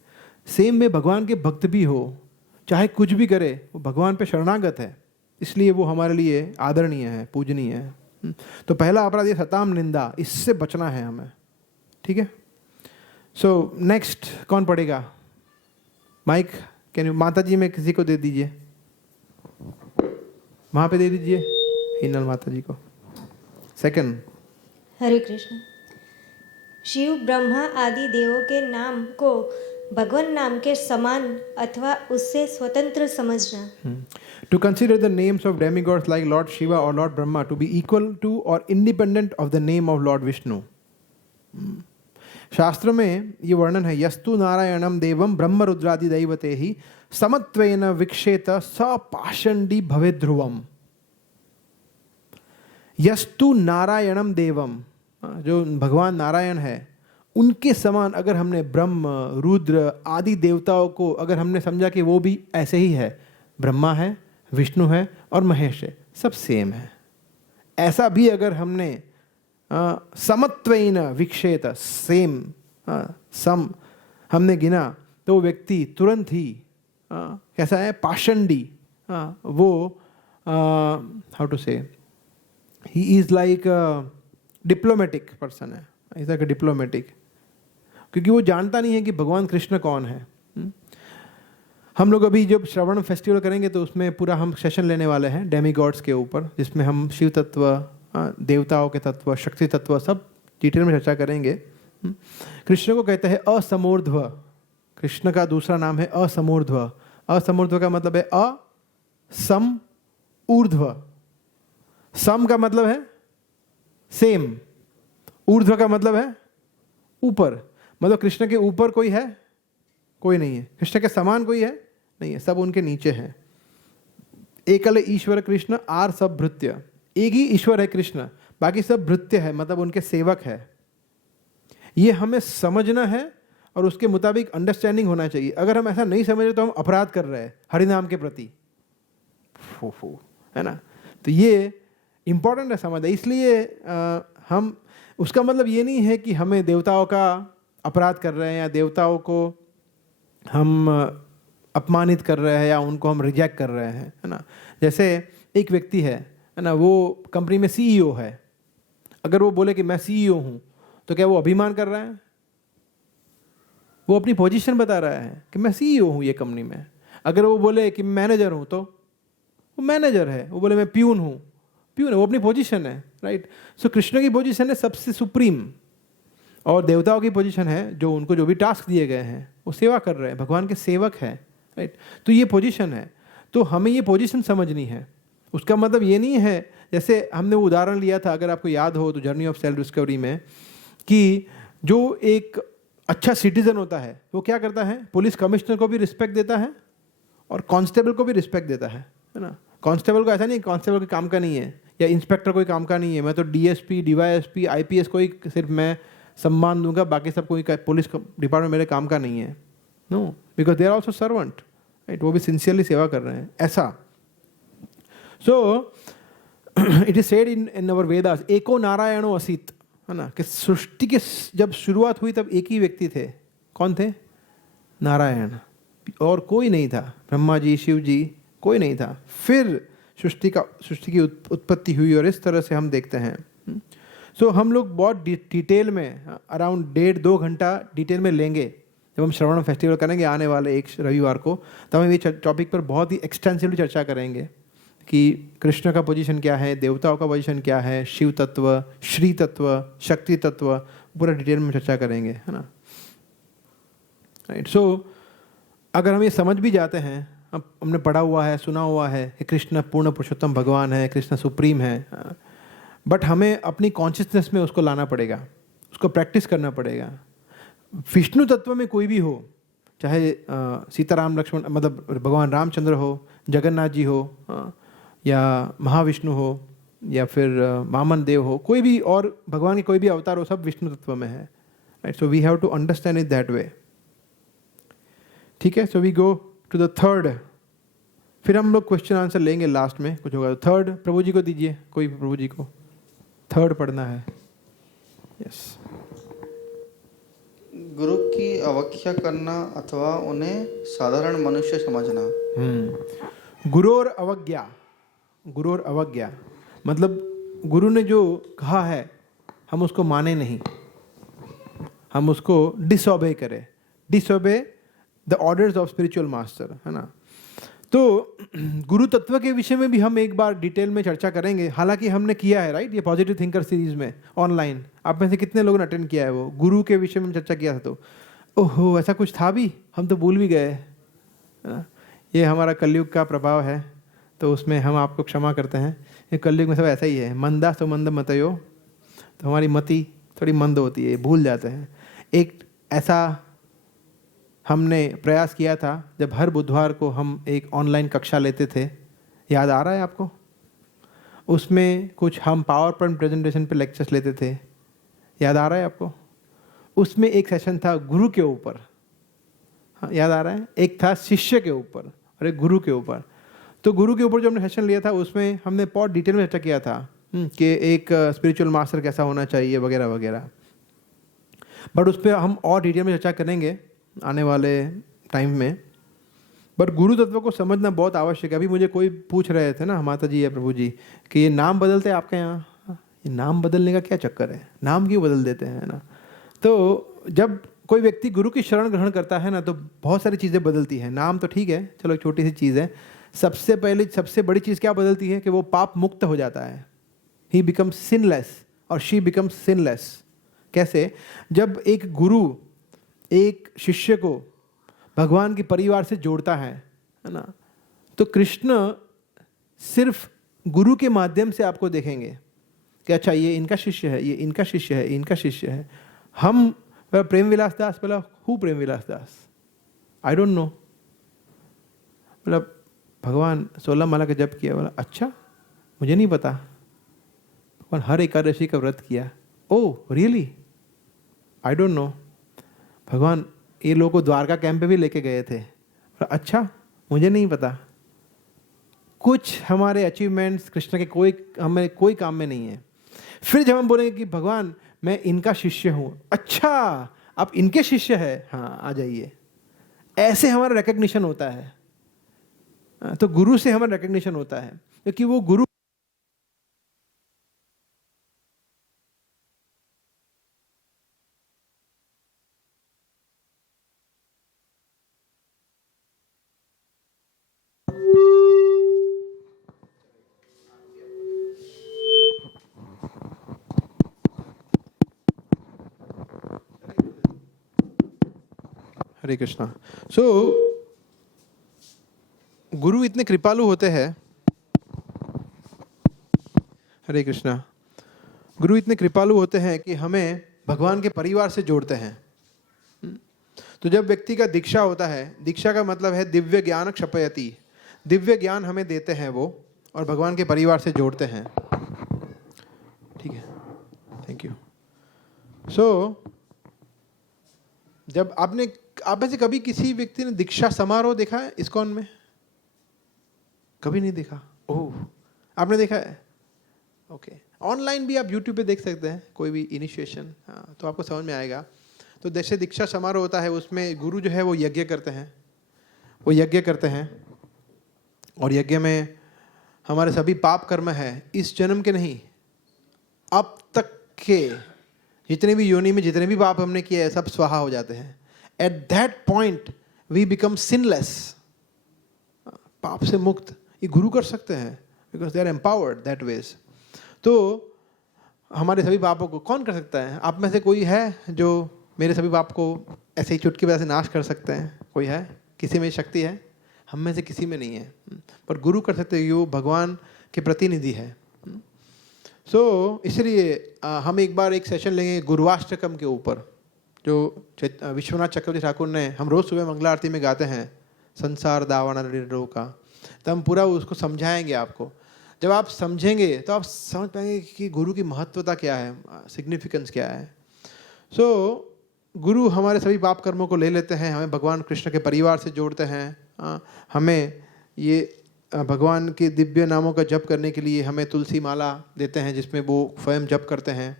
सेम में भगवान के भक्त भी हो, चाहे कुछ भी करे, वो भगवान पे शरणागत है, इसलिए वो हमारे लिए आदरणीय है, पूजनीय है। तो पहला अपराध ये सताम निंदा, इससे बचना है हमें, ठीक है। सो नेक्स्ट कौन पढ़ेगा? माइक कैन यू, माता जी में किसी को दे दीजिए, वहाँ पे दे दीजिए हिनल माता जी को। सेकंड। हरे कृष्ण। शिव ब्रह्मा आदि देवों के नाम को भगवान नाम के समान अथवा उससे स्वतंत्र समझना। To consider the names of demigods like Lord Shiva or Lord Brahma to be equal to or independent of the name of Lord Vishnu. शास्त्र में ये वर्णन है, यस्तु नारायणम देवम ब्रह्म रुद्रादि दैवते ही समत्वेन विक्षेत सपाषंडी भवे ध्रुवम। यस्तु नारायणम देवम, जो भगवान नारायण है उनके समान अगर हमने ब्रह्म रुद्र आदि देवताओं को अगर हमने समझा कि वो भी ऐसे ही है, ब्रह्मा है, विष्णु है और महेश है, सब सेम है, ऐसा भी अगर हमने समत्वेन विक्षेत, सेम सम हमने गिना, तो वो व्यक्ति तुरंत ही कैसा है? पाषंडी, वो हाउ टू से, he is like diplomatic person है, ऐसा कि डिप्लोमेटिक, क्योंकि वो जानता नहीं है कि भगवान कृष्ण कौन है। हम लोग अभी जब श्रवण फेस्टिवल करेंगे तो उसमें पूरा हम सेशन लेने वाले हैं डेमीगॉड्स के ऊपर, जिसमें हम शिव तत्व, देवताओं के तत्व, शक्ति तत्व सब डिटेल में चर्चा करेंगे। कृष्ण को कहते हैं असमूर्ध्व, कृष्ण का दूसरा नाम है असमूर्ध्व। असमूर्ध्व का मतलब है असम ऊर्ध्व। सम का मतलब है सेम, ऊर्ध्व का मतलब है ऊपर, मतलब कृष्ण के ऊपर कोई है? कोई नहीं है। कृष्ण के समान कोई है? नहीं है, सब उनके नीचे हैं। एकल ईश्वर कृष्ण आर सब भृत्य, एक ही ईश्वर है कृष्ण, बाकी सब भृत्य है, मतलब उनके सेवक है। ये हमें समझना है और उसके मुताबिक अंडरस्टैंडिंग होना चाहिए। अगर हम ऐसा नहीं समझे तो हम अपराध कर रहे हैं हरिनाम के प्रति, है ना। तो ये इंपॉर्टेंट है समझना। इसलिए हम, उसका मतलब ये नहीं है कि हमें देवताओं का अपराध कर रहे हैं या देवताओं को हम अपमानित कर रहे हैं या उनको हम रिजेक्ट कर रहे हैं, है ना। जैसे एक व्यक्ति है ना, वो कंपनी में सीईओ है। अगर वो बोले कि मैं सीईओ हूँ, तो क्या वो अभिमान कर रहा है? वो अपनी पोजीशन बता रहा है कि मैं सीईओ हूँ ये कंपनी में। अगर वो बोले कि मैनेजर हूँ, तो वो मैनेजर है। वो बोले मैं प्यून हूँ, प्यून है, वो अपनी पोजीशन है, राइट। सो कृष्ण की पोजीशन है सबसे सुप्रीम, और देवताओं की पोजीशन है जो उनको जो भी टास्क दिए गए हैं वो सेवा कर रहे हैं, भगवान के सेवक हैं, राइट। तो ये पोजीशन है, तो हमें ये पोजीशन समझनी है। उसका मतलब ये नहीं है, जैसे हमने वो उदाहरण लिया था, अगर आपको याद हो तो जर्नी ऑफ सेल्फ डिस्कवरी में, कि जो एक अच्छा सिटीजन होता है वो क्या करता है, पुलिस कमिश्नर को भी रिस्पेक्ट देता है और कांस्टेबल को भी रिस्पेक्ट देता है ना। कांस्टेबल को ऐसा नहीं, कांस्टेबल के काम का नहीं है, या इंस्पेक्टर कोई काम का नहीं है, मैं तो डीएसपी, डीवाईएसपी, आईपीएस को ही सिर्फ मैं सम्मान दूंगा, बाकी सब कोई पुलिस डिपार्टमेंट मेरे काम का नहीं है। No, because they are also servant, right. वो भी सिंसियरली सेवा कर रहे हैं, ऐसा। So it is said in our Vedas, एको नारायणो असित, है ना, कि सृष्टि के जब शुरुआत हुई तब एक ही व्यक्ति थे। कौन थे? नारायण, और कोई नहीं था। ब्रह्मा जी, शिव जी, कोई नहीं था। फिर सृष्टि की उत्पत्ति हुई, और इस तरह से हम देखते हैं। सो हम लोग बहुत डिटेल में, अराउंड 1.5-2 घंटा डिटेल में लेंगे जब हम श्रवण फेस्टिवल करेंगे आने वाले एक रविवार को। तब हम ये टॉपिक पर बहुत ही एक्सटेंसिवली चर्चा करेंगे कि कृष्ण का पोजीशन क्या है, देवताओं का पोजीशन क्या है, शिव तत्व, श्री तत्व, शक्ति तत्व, पूरा डिटेल में चर्चा करेंगे, है ना, राइट। सो अगर हम ये समझ भी जाते हैं, अब हमने पढ़ा हुआ है, सुना हुआ है कि कृष्ण पूर्ण पुरुषोत्तम भगवान है, कृष्ण सुप्रीम है, बट हमें अपनी कॉन्शियसनेस में उसको लाना पड़ेगा, उसको प्रैक्टिस करना पड़ेगा। विष्णु तत्व में कोई भी हो, चाहे सीताराम लक्ष्मण, मतलब भगवान रामचंद्र हो, जगन्नाथ जी हो, या महाविष्णु हो, या फिर वामन देव हो, कोई भी और भगवान के कोई भी अवतार हो, सब विष्णु तत्व में है, right. So we have to understand it that way, ठीक है। So we go to the third, फिर हम लोग क्वेश्चन आंसर लेंगे लास्ट में, कुछ होगा तो। थर्ड प्रभु जी को दीजिए, कोई प्रभु जी को थर्ड पढ़ना है। यस। गुरु की अवज्ञा करना अथवा उन्हें साधारण मनुष्य समझना। गुरु और अवज्ञा, गुरु और अवज्ञा मतलब गुरु ने जो कहा है हम उसको माने नहीं, हम उसको डिसओबे करें, disobey the orders of spiritual master, है ना। तो गुरु तत्व के विषय में भी हम एक बार डिटेल में चर्चा करेंगे, हालांकि हमने किया है, राइट, ये पॉजिटिव थिंकर सीरीज में ऑनलाइन। आप में से कितने लोगों ने अटेंड किया है? वो गुरु के विषय में चर्चा किया था, तो ओहो ऐसा कुछ था भी, हम तो भूल भी गए, है ना। ये हमारा कलयुग का प्रभाव है, तो उसमें हम आपको क्षमा करते हैं। ये कलयुग में सब ऐसा ही है, मंदा तो मंद मतयो, तो हमारी मति थोड़ी मंद होती है, भूल जाते हैं। एक ऐसा हमने प्रयास किया था जब हर बुधवार को हम एक ऑनलाइन कक्षा लेते थे, याद आ रहा है आपको? उसमें कुछ हम पावर पॉइंट प्रेजेंटेशन पे लेक्चर्स लेते थे, याद आ रहा है आपको? उसमें एक सेशन था गुरु के ऊपर, हाँ याद आ रहा है? एक था शिष्य के ऊपर और एक गुरु के ऊपर। तो गुरु के ऊपर जो हमने सेशन लिया था उसमें हमने बहुत डिटेल में चर्चा किया था कि एक स्पिरिचुअल मास्टर कैसा होना चाहिए वगैरह वगैरह, बट उस पर हम और डिटेल में चर्चा करेंगे आने वाले टाइम में। बट गुरु तत्व को समझना बहुत आवश्यक है। अभी मुझे कोई पूछ रहे थे ना, माता जी या प्रभु जी, कि ये नाम बदलते हैं आपके यहाँ, ये नाम बदलने का क्या चक्कर है, नाम क्यों बदल देते हैं ना। तो जब कोई व्यक्ति गुरु की शरण ग्रहण करता है ना, तो बहुत सारी चीज़ें बदलती हैं। नाम तो ठीक है, चलो एक छोटी सी चीज़ है। सबसे पहले सबसे बड़ी चीज़ क्या बदलती है कि वो पाप मुक्त हो जाता है। ही बिकम्स सिनलेस और शी बिकम्स सिनलेस। कैसे? जब एक गुरु एक शिष्य को भगवान के परिवार से जोड़ता है ना, तो कृष्ण सिर्फ गुरु के माध्यम से आपको देखेंगे कि अच्छा ये इनका शिष्य है, ये इनका शिष्य है, इनका शिष्य है। हम प्रेम विलास दास, बोला who Prem Vilas Das? I don't know. बोला भगवान 16 माला का जप किया। बोला अच्छा, मुझे नहीं पता। भगवान हर एकादशी का व्रत किया। Oh really, I don't know. भगवान ये लोगों को द्वारका कैंप पे भी लेके गए थे। अच्छा, मुझे नहीं पता। कुछ हमारे अचीवमेंट्स कृष्ण के हमें कोई काम में नहीं है। फिर जब हम बोलेंगे कि भगवान मैं इनका शिष्य हूं, अच्छा आप इनके शिष्य है, हाँ आ जाइए, ऐसे हमारा रिकग्निशन होता है। तो गुरु से हमारा रिकग्निशन होता है, क्योंकि वो गुरु हरे कृष्णा। सो गुरु इतने कृपालु होते हैं, हरे कृष्णा, गुरु इतने कृपालु होते हैं कि हमें भगवान के परिवार से जोड़ते हैं। तो जब व्यक्ति का दीक्षा होता है, दीक्षा का मतलब है दिव्य ज्ञान क्षपयति, दिव्य ज्ञान हमें देते हैं वो, और भगवान के परिवार से जोड़ते हैं। ठीक है, थैंक यू। सो जब आप में से कभी किसी व्यक्ति ने दीक्षा समारोह देखा है इस्कॉन में? कभी नहीं देखा? ओह, आपने देखा है? ओके, ऑनलाइन भी आप यूट्यूब पे देख सकते हैं कोई भी इनिशिएशन, हाँ, तो आपको समझ में आएगा। तो जैसे दीक्षा समारोह होता है, उसमें गुरु जो है वो यज्ञ करते हैं, वो यज्ञ करते हैं, और यज्ञ में हमारे सभी पाप कर्म है, इस जन्म के नहीं, अब तक के जितने भी योनि में जितने भी पाप हमने किए हैं, सब स्वाहा हो जाते हैं। At that point we become sinless, पाप से मुक्त ये गुरु कर सकते हैं, because they are empowered that ways. तो हमारे सभी पापों को कौन कर सकता है? आप में से कोई है जो मेरे सभी पाप को ऐसे ही चुटकी वजह से नाश कर सकते हैं? कोई है? किसी में शक्ति है? हम में से किसी में नहीं है, पर गुरु कर सकते हैं, वो भगवान के प्रतिनिधि है। सो इसलिए हम एक बार एक सेशन लेंगे गुरुवाष्टकम के ऊपर, जो विश्वनाथ चक्रवर्ती ठाकुर ने, हम रोज़ सुबह मंगला आरती में गाते हैं, संसार दावाना रो का, तो हम पूरा उसको समझाएंगे आपको। जब आप समझेंगे तो आप समझ पाएंगे कि गुरु की महत्वता क्या है, सिग्निफिकेंस क्या है। सो गुरु हमारे सभी पाप कर्मों को ले लेते हैं, हमें भगवान कृष्ण के परिवार से जोड़ते हैं, हमें ये भगवान के दिव्य नामों का जप करने के लिए हमें तुलसी माला देते हैं, जिसमें वो स्वयं जप करते हैं,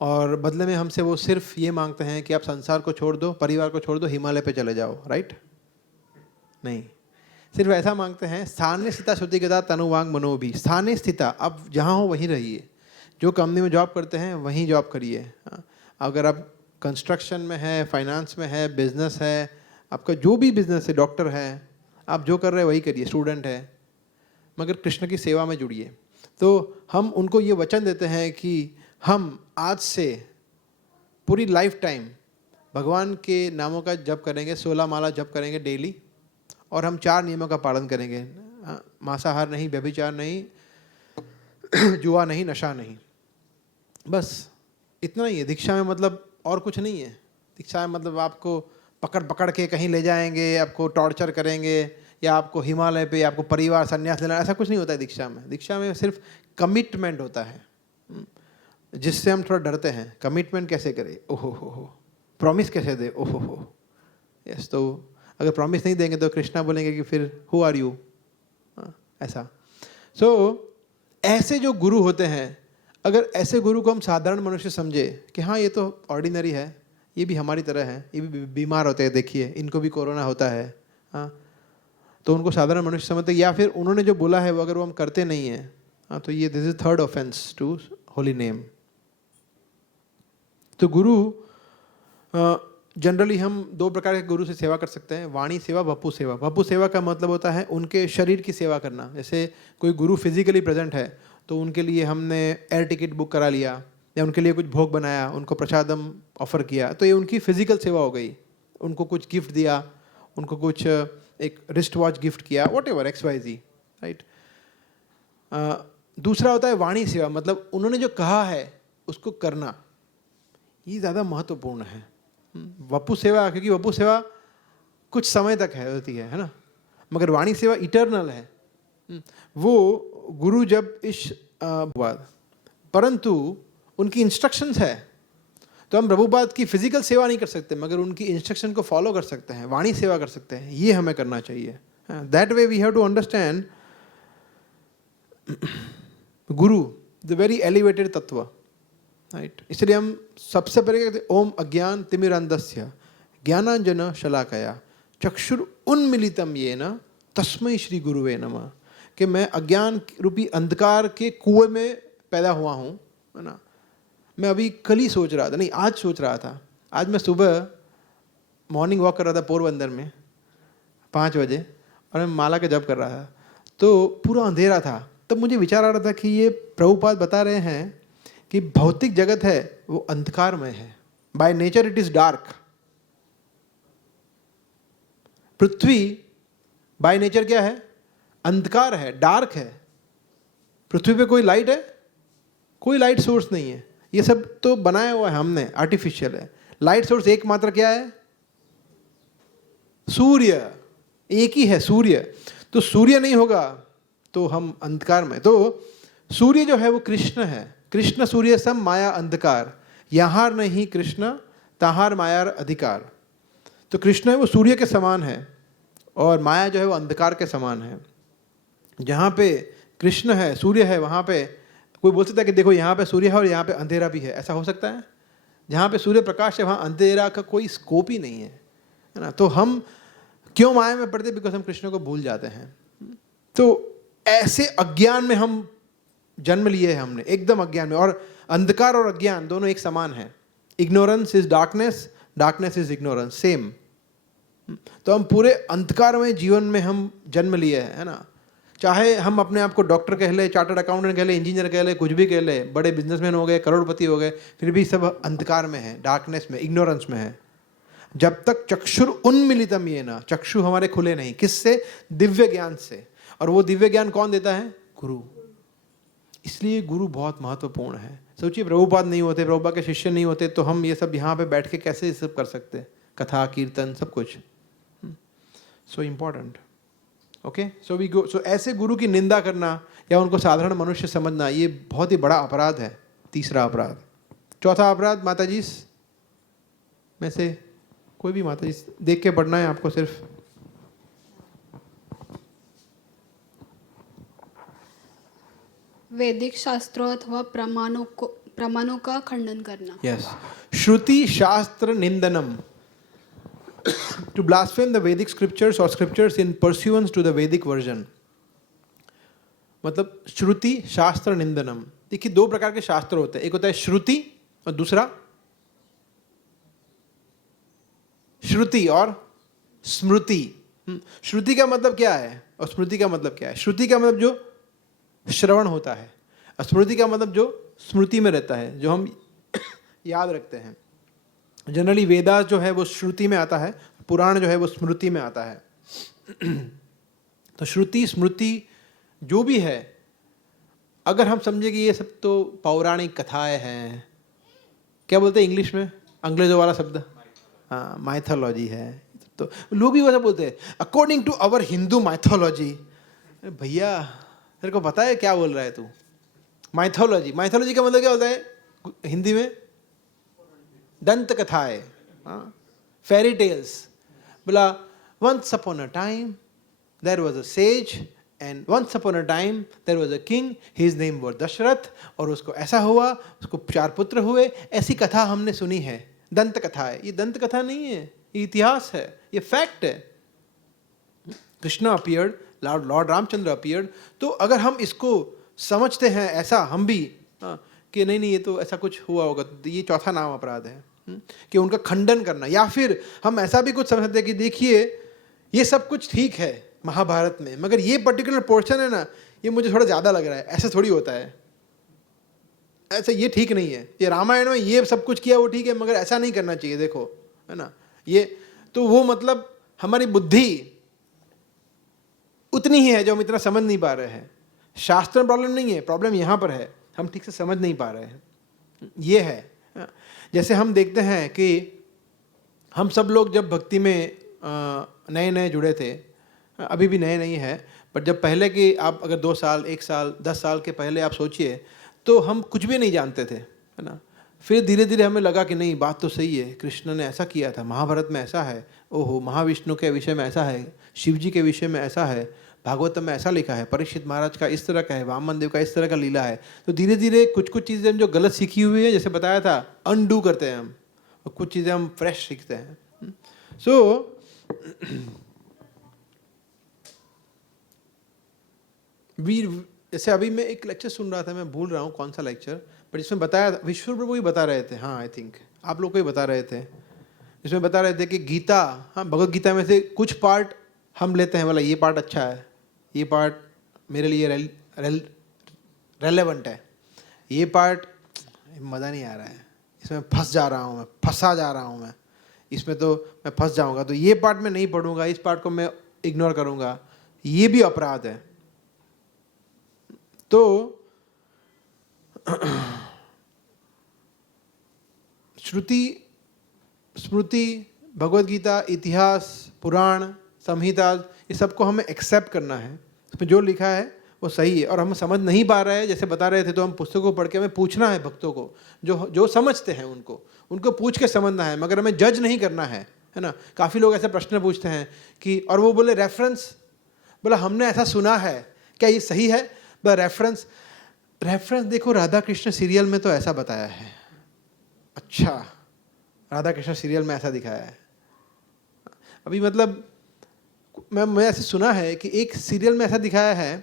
और बदले में हमसे वो सिर्फ ये मांगते हैं कि आप संसार को छोड़ दो, परिवार को छोड़ दो, हिमालय पे चले जाओ। राइट? नहीं, सिर्फ ऐसा मांगते हैं, स्थाने स्थिता श्रुति गदा तनुवांग मनो भी, स्थाने स्थिता, अब जहाँ हो वहीं रहिए, जो कंपनी में जॉब करते हैं वहीं जॉब करिए। अगर आप कंस्ट्रक्शन में है, फाइनेंस में है, बिजनेस है, आपका जो भी बिजनेस है, डॉक्टर है, आप जो कर रहे हैं वही करिए, स्टूडेंट है, मगर कृष्ण की सेवा में जुड़िए। तो हम उनको ये वचन देते हैं कि हम आज से पूरी लाइफ टाइम भगवान के नामों का जप करेंगे, 16 माला जप करेंगे डेली, और हम 4 नियमों का पालन करेंगे, मांसाहार नहीं, व्यभिचार नहीं, जुआ नहीं, नशा नहीं, बस इतना ही है। दीक्षा में मतलब और कुछ नहीं है। दीक्षा में मतलब आपको पकड़ पकड़ के कहीं ले जाएंगे, आपको टॉर्चर करेंगे, या आपको हिमालय पे आपको परिवार संन्यास लेना, ऐसा कुछ नहीं होता है दीक्षा में। दीक्षा में सिर्फ कमिटमेंट होता है, जिससे हम थोड़ा डरते हैं। कमिटमेंट कैसे करें? ओहो हो, प्रॉमिस कैसे दे? ओहो हो, यस। तो अगर प्रॉमिस नहीं देंगे तो कृष्णा बोलेंगे कि फिर हु आर यू, ऐसा। सो ऐसे जो गुरु होते हैं, अगर ऐसे गुरु को हम साधारण मनुष्य समझे कि हाँ ये तो ऑर्डिनरी है, ये भी हमारी तरह है, ये भी बीमार होते हैं, देखिए इनको भी कोरोना होता है, हाँ, तो उनको साधारण मनुष्य समझते, या फिर उन्होंने जो बोला है वो अगर वो हम करते नहीं हैं, हाँ, तो ये this is 3rd offence to holy name. तो गुरु जनरली हम 2 प्रकार के गुरु से सेवा कर सकते हैं, वाणी सेवा, वपु सेवा। वपु सेवा का मतलब होता है उनके शरीर की सेवा करना। जैसे कोई गुरु फिजिकली प्रेजेंट है तो उनके लिए हमने एयर टिकट बुक करा लिया, या उनके लिए कुछ भोग बनाया, उनको प्रसादम ऑफर किया, तो ये उनकी फिजिकल सेवा हो गई। उनको कुछ गिफ्ट दिया, उनको कुछ एक रिस्ट वॉच गिफ्ट किया, whatever XYZ, राइट। दूसरा होता है वाणी सेवा, मतलब उन्होंने जो कहा है उसको करना, ये ज़्यादा महत्वपूर्ण है। वपु सेवा, क्योंकि वपु सेवा कुछ समय तक है होती है ना, मगर वाणी सेवा इटर्नल है। वो गुरु जब इस बाद परंतु उनकी इंस्ट्रक्शंस है, तो हम प्रभुपाद की फिजिकल सेवा नहीं कर सकते मगर उनकी इंस्ट्रक्शन को फॉलो कर सकते हैं, वाणी सेवा कर सकते हैं, ये हमें करना चाहिए। That way we have to understand guru the very elevated तत्व, राइट। इसलिए हम सबसे पहले कहते ओम अज्ञान तिमिरंधस्य ज्ञानांजन शलाकया चक्षुर उन्मिलितम येन तस्मै श्री गुरुवे नमः, कि मैं अज्ञान रूपी अंधकार के कुएं में पैदा हुआ हूँ, है ना। मैं अभी कल ही सोच रहा था, नहीं आज सोच रहा था, आज मैं सुबह मॉर्निंग वॉक कर रहा था पोरबंदर में 5 बजे और मैं माला का जप कर रहा था, तो पूरा अंधेरा था। तब मुझे विचार आ रहा था कि ये प्रभुपाद बता रहे हैं कि भौतिक जगत है वो अंधकारमय है, by nature it is dark. Prithvi by nature क्या है? अंधकार है, डार्क है। पृथ्वी पे कोई लाइट है? कोई लाइट सोर्स नहीं है। ये सब तो बनाया हुआ है हमने, आर्टिफिशियल है। लाइट सोर्स एकमात्र क्या है? सूर्य, एक ही है सूर्य। तो सूर्य नहीं होगा तो हम अंधकार में। तो सूर्य जो है वो कृष्ण है। कृष्ण सूर्य सम माया अंधकार, यहाँ नहीं कृष्ण तहार मायार अधिकार। तो कृष्ण है वो सूर्य के समान है और माया जो है वो अंधकार के समान है। जहाँ पे कृष्ण है, सूर्य है, वहाँ पे कोई बोल सकता है कि देखो यहाँ पे सूर्य है और यहाँ पे अंधेरा भी है, ऐसा हो सकता है? जहाँ पे सूर्य प्रकाश है वहाँ अंधेरा का कोई स्कोप ही नहीं है ना। तो हम क्यों माया में पड़ते? बिकॉज हम कृष्ण को भूल जाते हैं। तो ऐसे अज्ञान में हम जन्म लिए हैं हमने, एकदम अज्ञान में। और अंधकार और अज्ञान दोनों एक समान है। Ignorance is darkness, darkness is ignorance, same. तो हम पूरे अंधकार में जीवन में हम जन्म लिए हैं, है ना। चाहे हम अपने आप को डॉक्टर कह ले, चार्टर्ड अकाउंटेंट कह ले, इंजीनियर कह ले, कुछ भी कह ले, बड़े बिजनेसमैन हो गए, करोड़पति हो गए, फिर भी सब अंधकार में है, डार्कनेस में, इग्नोरेंस में है। जब तक चक्षुर उन्मिलितम ये ना, चक्षु हमारे खुले नहीं। किससे? दिव्य ज्ञान से। और वो दिव्य ज्ञान कौन देता है? गुरु। इसलिए गुरु बहुत महत्वपूर्ण है। सोचिए प्रभुपाद नहीं होते, प्रभुपाद के शिष्य नहीं होते तो हम ये सब यहाँ पे बैठ के कैसे ये सब कर सकते? कथा, कीर्तन, सब कुछ। So important. Okay, so we go. So ऐसे गुरु की निंदा करना या उनको साधारण मनुष्य समझना, ये बहुत ही बड़ा अपराध है। तीसरा अपराध। चौथा अपराध माताजी में से कोई भी माताजी देख के पढ़ना है आपको सिर्फ। वैदिक शास्त्रों अथवा प्रमाणों का खंडन करना। यस, श्रुति शास्त्र निंदनम। To blaspheme the Vedic scriptures or scriptures in pursuance to the Vedic version, मतलब श्रुति शास्त्र निंदनम। देखिए 2 प्रकार के शास्त्र होते हैं, एक होता है श्रुति और दूसरा श्रुति और स्मृति। श्रुति का मतलब क्या है और स्मृति का मतलब क्या है? श्रुति का मतलब जो श्रवण होता है, और स्मृति का मतलब जो स्मृति में रहता है, जो हम याद रखते हैं। जनरली वेदास जो है वो श्रुति में आता है, पुराण जो है वो स्मृति में आता है। तो श्रुति स्मृति जो भी है, अगर हम समझे कि ये सब तो पौराणिक कथाएं हैं, क्या बोलते हैं इंग्लिश में, अंग्रेजों वाला शब्द, हाँ, माइथोलॉजी है। तो लोग भी वैसा बोलते हैं according to our Hindu mythology. भैया तेरे को पता है क्या बोल रहा है तू? माइथोलॉजी, माइथोलॉजी का मतलब क्या होता है हिंदी में? दंत कथाएं, फेरी टेल्स। बोला once upon a time there was a sage and once upon a time there was a king, his name was Dasharath, और उसको ऐसा हुआ, उसको 4 पुत्र हुए। ऐसी कथा हमने सुनी है, दंत कथा है। ये दंत कथा नहीं है, ये इतिहास है, ये फैक्ट है। Krishna appeared, Lord Ramchandra appeared. तो अगर हम इसको समझते हैं ऐसा, हम भी कि नहीं ये तो ऐसा कुछ हुआ होगा, तो ये चौथा नाम अपराध है कि उनका खंडन करना। या फिर हम ऐसा भी कुछ समझते हैं कि देखिए ये सब कुछ ठीक है महाभारत में, मगर ये पर्टिकुलर पोर्शन है ना, ये मुझे थोड़ा ज़्यादा लग रहा है। ऐसा थोड़ी होता है, ऐसा ये ठीक नहीं है। ये रामायण में ये सब कुछ किया वो ठीक है, मगर ऐसा नहीं करना चाहिए, देखो, है ना। ये तो वो मतलब हमारी बुद्धि उतनी ही है जो हम इतना समझ नहीं पा रहे हैं। शास्त्र में प्रॉब्लम नहीं है, प्रॉब्लम यहाँ पर है, हम ठीक से समझ नहीं पा रहे हैं। ये है, जैसे हम देखते हैं कि हम सब लोग जब भक्ति में नए नए जुड़े थे, अभी भी नए नहीं है, बट जब पहले की आप अगर 2 साल 1 साल 10 साल के पहले आप सोचिए तो हम कुछ भी नहीं जानते थे, है ना। फिर धीरे धीरे हमें लगा कि नहीं, बात तो सही है, कृष्ण ने ऐसा किया था, महाभारत में ऐसा है, ओहो महाविष्णु के विषय में ऐसा है, शिव जी के विषय में ऐसा है, भागवतम में ऐसा लिखा है, परीक्षित महाराज का इस तरह का है, वामन देव का इस तरह का लीला है। तो धीरे धीरे कुछ कुछ चीज़ें हम जो गलत सीखी हुई है, जैसे बताया था, अनडू करते हैं हम, और कुछ चीज़ें हम फ्रेश सीखते हैं। सो वीर, जैसे अभी मैं एक लेक्चर सुन रहा था, मैं भूल रहा हूँ कौन सा लेक्चर, पर जिसमें बताया विश्व प्रभु ही बता रहे थे, हाँ आई थिंक आप लोग को ही बता रहे थे, जिसमें बता रहे थे कि गीता, हाँ भगवत गीता में से कुछ पार्ट हम लेते हैं, बोला ये पार्ट अच्छा है, ये पार्ट मेरे लिए रेलेवेंट है, ये पार्ट मज़ा नहीं आ रहा है, इसमें फंस जा रहा हूँ मैं, फंसा जा रहा हूँ मैं, इसमें तो मैं फंस जाऊँगा, तो ये पार्ट मैं नहीं पढ़ूँगा, इस पार्ट को मैं इग्नोर करूँगा, ये भी अपराध है। तो श्रुति, स्मृति, भगवत गीता, इतिहास, पुराण, संहिता, ये सबको हमें एक्सेप्ट करना है, उसमें जो लिखा है वो सही है, और हम समझ नहीं पा रहे हैं, जैसे बता रहे थे, तो हम पुस्तकों को पढ़ के हमें पूछना है भक्तों को, जो समझते हैं उनको पूछ के समझना है, मगर हमें जज नहीं करना है ना। काफ़ी लोग ऐसे प्रश्न पूछते हैं कि, और वो बोले रेफरेंस, बोला हमने ऐसा सुना है, क्या ये सही है? रेफरेंस देखो, राधा कृष्ण सीरियल में तो ऐसा बताया है, अच्छा राधा कृष्ण सीरियल में ऐसा दिखाया है। अभी मतलब मैं ऐसे सुना है कि एक सीरियल में ऐसा दिखाया है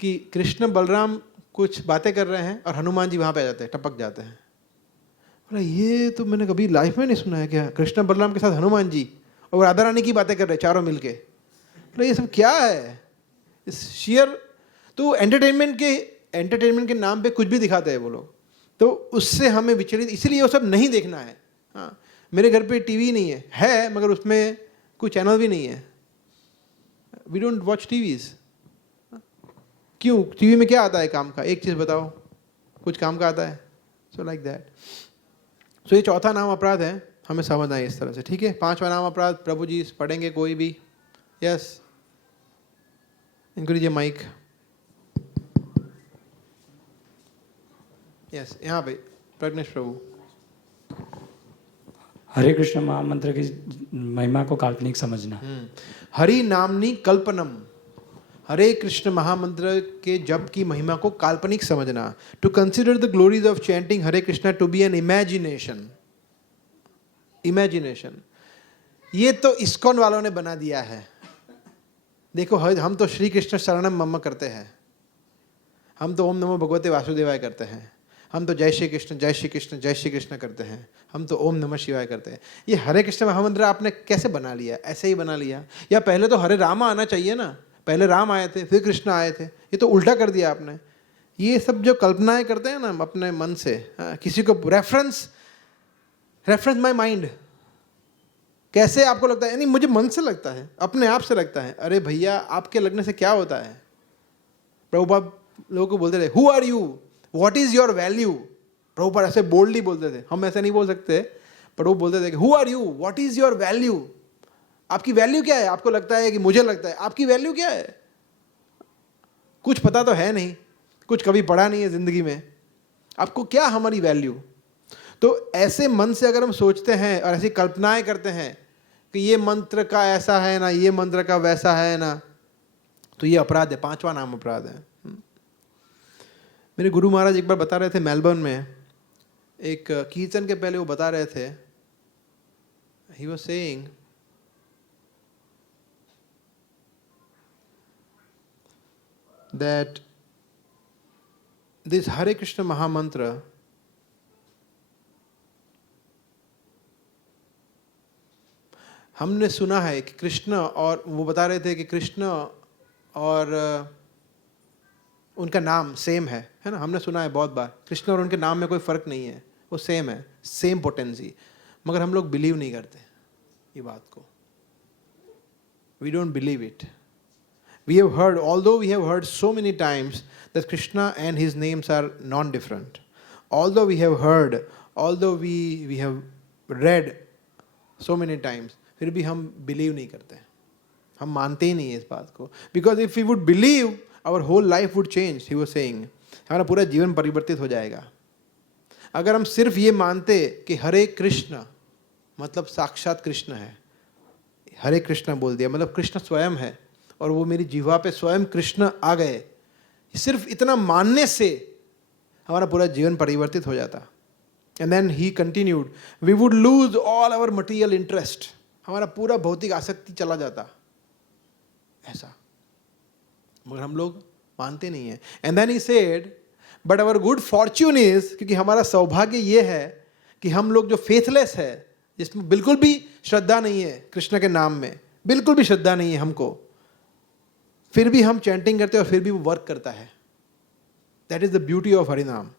कि कृष्ण बलराम कुछ बातें कर रहे हैं और हनुमान जी वहाँ पे आ जाते हैं, टपक जाते हैं। बोला ये तो मैंने कभी लाइफ में नहीं सुना है, क्या कृष्ण बलराम के साथ हनुमान जी और राधा रानी की बातें कर रहे हैं चारों मिलके। बोला ये सब क्या है? इस शेयर तो एंटरटेनमेंट के नाम पे कुछ भी दिखाते हैं वो लोग, तो उससे हमें विचलित, इसलिए वो सब नहीं देखना है। हाँ, मेरे घर पे टीवी नहीं है मगर उसमें कोई चैनल भी नहीं है। We don't watch TVs. क्यों? टीवी में क्या आता है काम का? एक चीज़ बताओ, कुछ काम का आता है? So like that. सो ये चौथा नाम अपराध है, हमें समझना है इस तरह से, ठीक है। पांचवा नाम अपराध प्रभु जी पढ़ेंगे कोई भी? यस, इनको लीजिए माइक। यस, यहाँ पे प्रज्ञेश प्रभु। हरे कृष्ण महामंत्र की महिमा को काल्पनिक समझना। हरि नामनी कल्पनम, हरे कृष्ण महामंत्र के जप की महिमा को काल्पनिक समझना। To consider the glories of chanting Hare Krishna to be an imagination. ये तो इस्कॉन वालों ने बना दिया है। देखो हम तो श्री कृष्ण शरणम मम करते हैं, हम तो ओम नमो भगवते वासुदेवाय करते हैं, हम तो जय श्री कृष्ण जय श्री कृष्ण जय श्री कृष्ण करते हैं, हम तो ओम नमः शिवाय करते हैं। ये हरे कृष्ण महामंत्र आपने कैसे बना लिया? ऐसे ही बना लिया? या पहले तो हरे राम आना चाहिए ना, पहले राम आए थे फिर कृष्ण आए थे, ये तो उल्टा कर दिया आपने। ये सब जो कल्पनाएं करते हैं ना अपने मन से, किसी को रेफरेंस माय माइंड, कैसे आपको लगता है? यानी मुझे मन से लगता है, अपने आप से लगता है। अरे भैया, आपके लगने से क्या होता है? प्रभुपाद लोगों को बोलते थे, who are you, what is your value. Prabhupada ऐसे बोल्डली बोलते थे, हम ऐसे नहीं बोल सकते, पर वो बोलते थे कि who are you, what is your value. आपकी वैल्यू क्या है? आपको लगता है कि मुझे लगता है, आपकी वैल्यू क्या है? कुछ पता तो है नहीं, कुछ कभी पढ़ा नहीं है जिंदगी में, आपको क्या हमारी वैल्यू? तो ऐसे मन से अगर हम सोचते हैं और ऐसी कल्पनाएं करते हैं कि ये मंत्र का ऐसा है ना, ये मंत्र का वैसा है ना, तो ये अपराध है, पांचवा नाम अपराध है। मेरे गुरु महाराज एक बार बता रहे थे मेलबर्न में, एक कीर्तन के पहले वो बता रहे थे, ही was saying that this Hare Krishna Mahamantra हमने सुना है कि कृष्ण, और वो बता रहे थे कि कृष्ण और उनका नाम सेम है ना। हमने सुना है बहुत बार, कृष्ण और उनके नाम में कोई फ़र्क नहीं है, वो सेम है, सेम पोटेंसी, मगर हम लोग बिलीव नहीं करते ये बात को। We don't believe it. We have heard, although we have heard so many times that Krishna and his names are non-different, although we have heard, although we have read so many times, फिर भी हम believe नहीं करते, हम मानते ही नहीं है इस बात को. Because if we would believe our whole life would change. He was saying हमारा पूरा जीवन परिवर्तित हो जाएगा. अगर हम सिर्फ ये मानते कि हरे कृष्ण मतलब साक्षात कृष्ण है, हरे कृष्ण बोल दिया मतलब कृष्ण स्वयं है और वो मेरी जिह्वा पे स्वयं कृष्ण आ गए, सिर्फ इतना मानने से हमारा पूरा जीवन परिवर्तित हो जाता. And then he continued, we would lose all our material interest. हमारा पूरा भौतिक आसक्ति चला जाता ऐसा. मगर हम लोग मानते नहीं हैं. And then he said but our good fortune is, क्योंकि हमारा सौभाग्य ये है कि हम लोग जो फेथलेस है, जिसमें बिल्कुल भी श्रद्धा नहीं है कृष्ण के नाम में, बिल्कुल भी श्रद्धा नहीं है हमको, फिर भी हम चैंटिंग करते हैं और फिर भी वो वर्क करता है. That is the beauty of हरिनाम.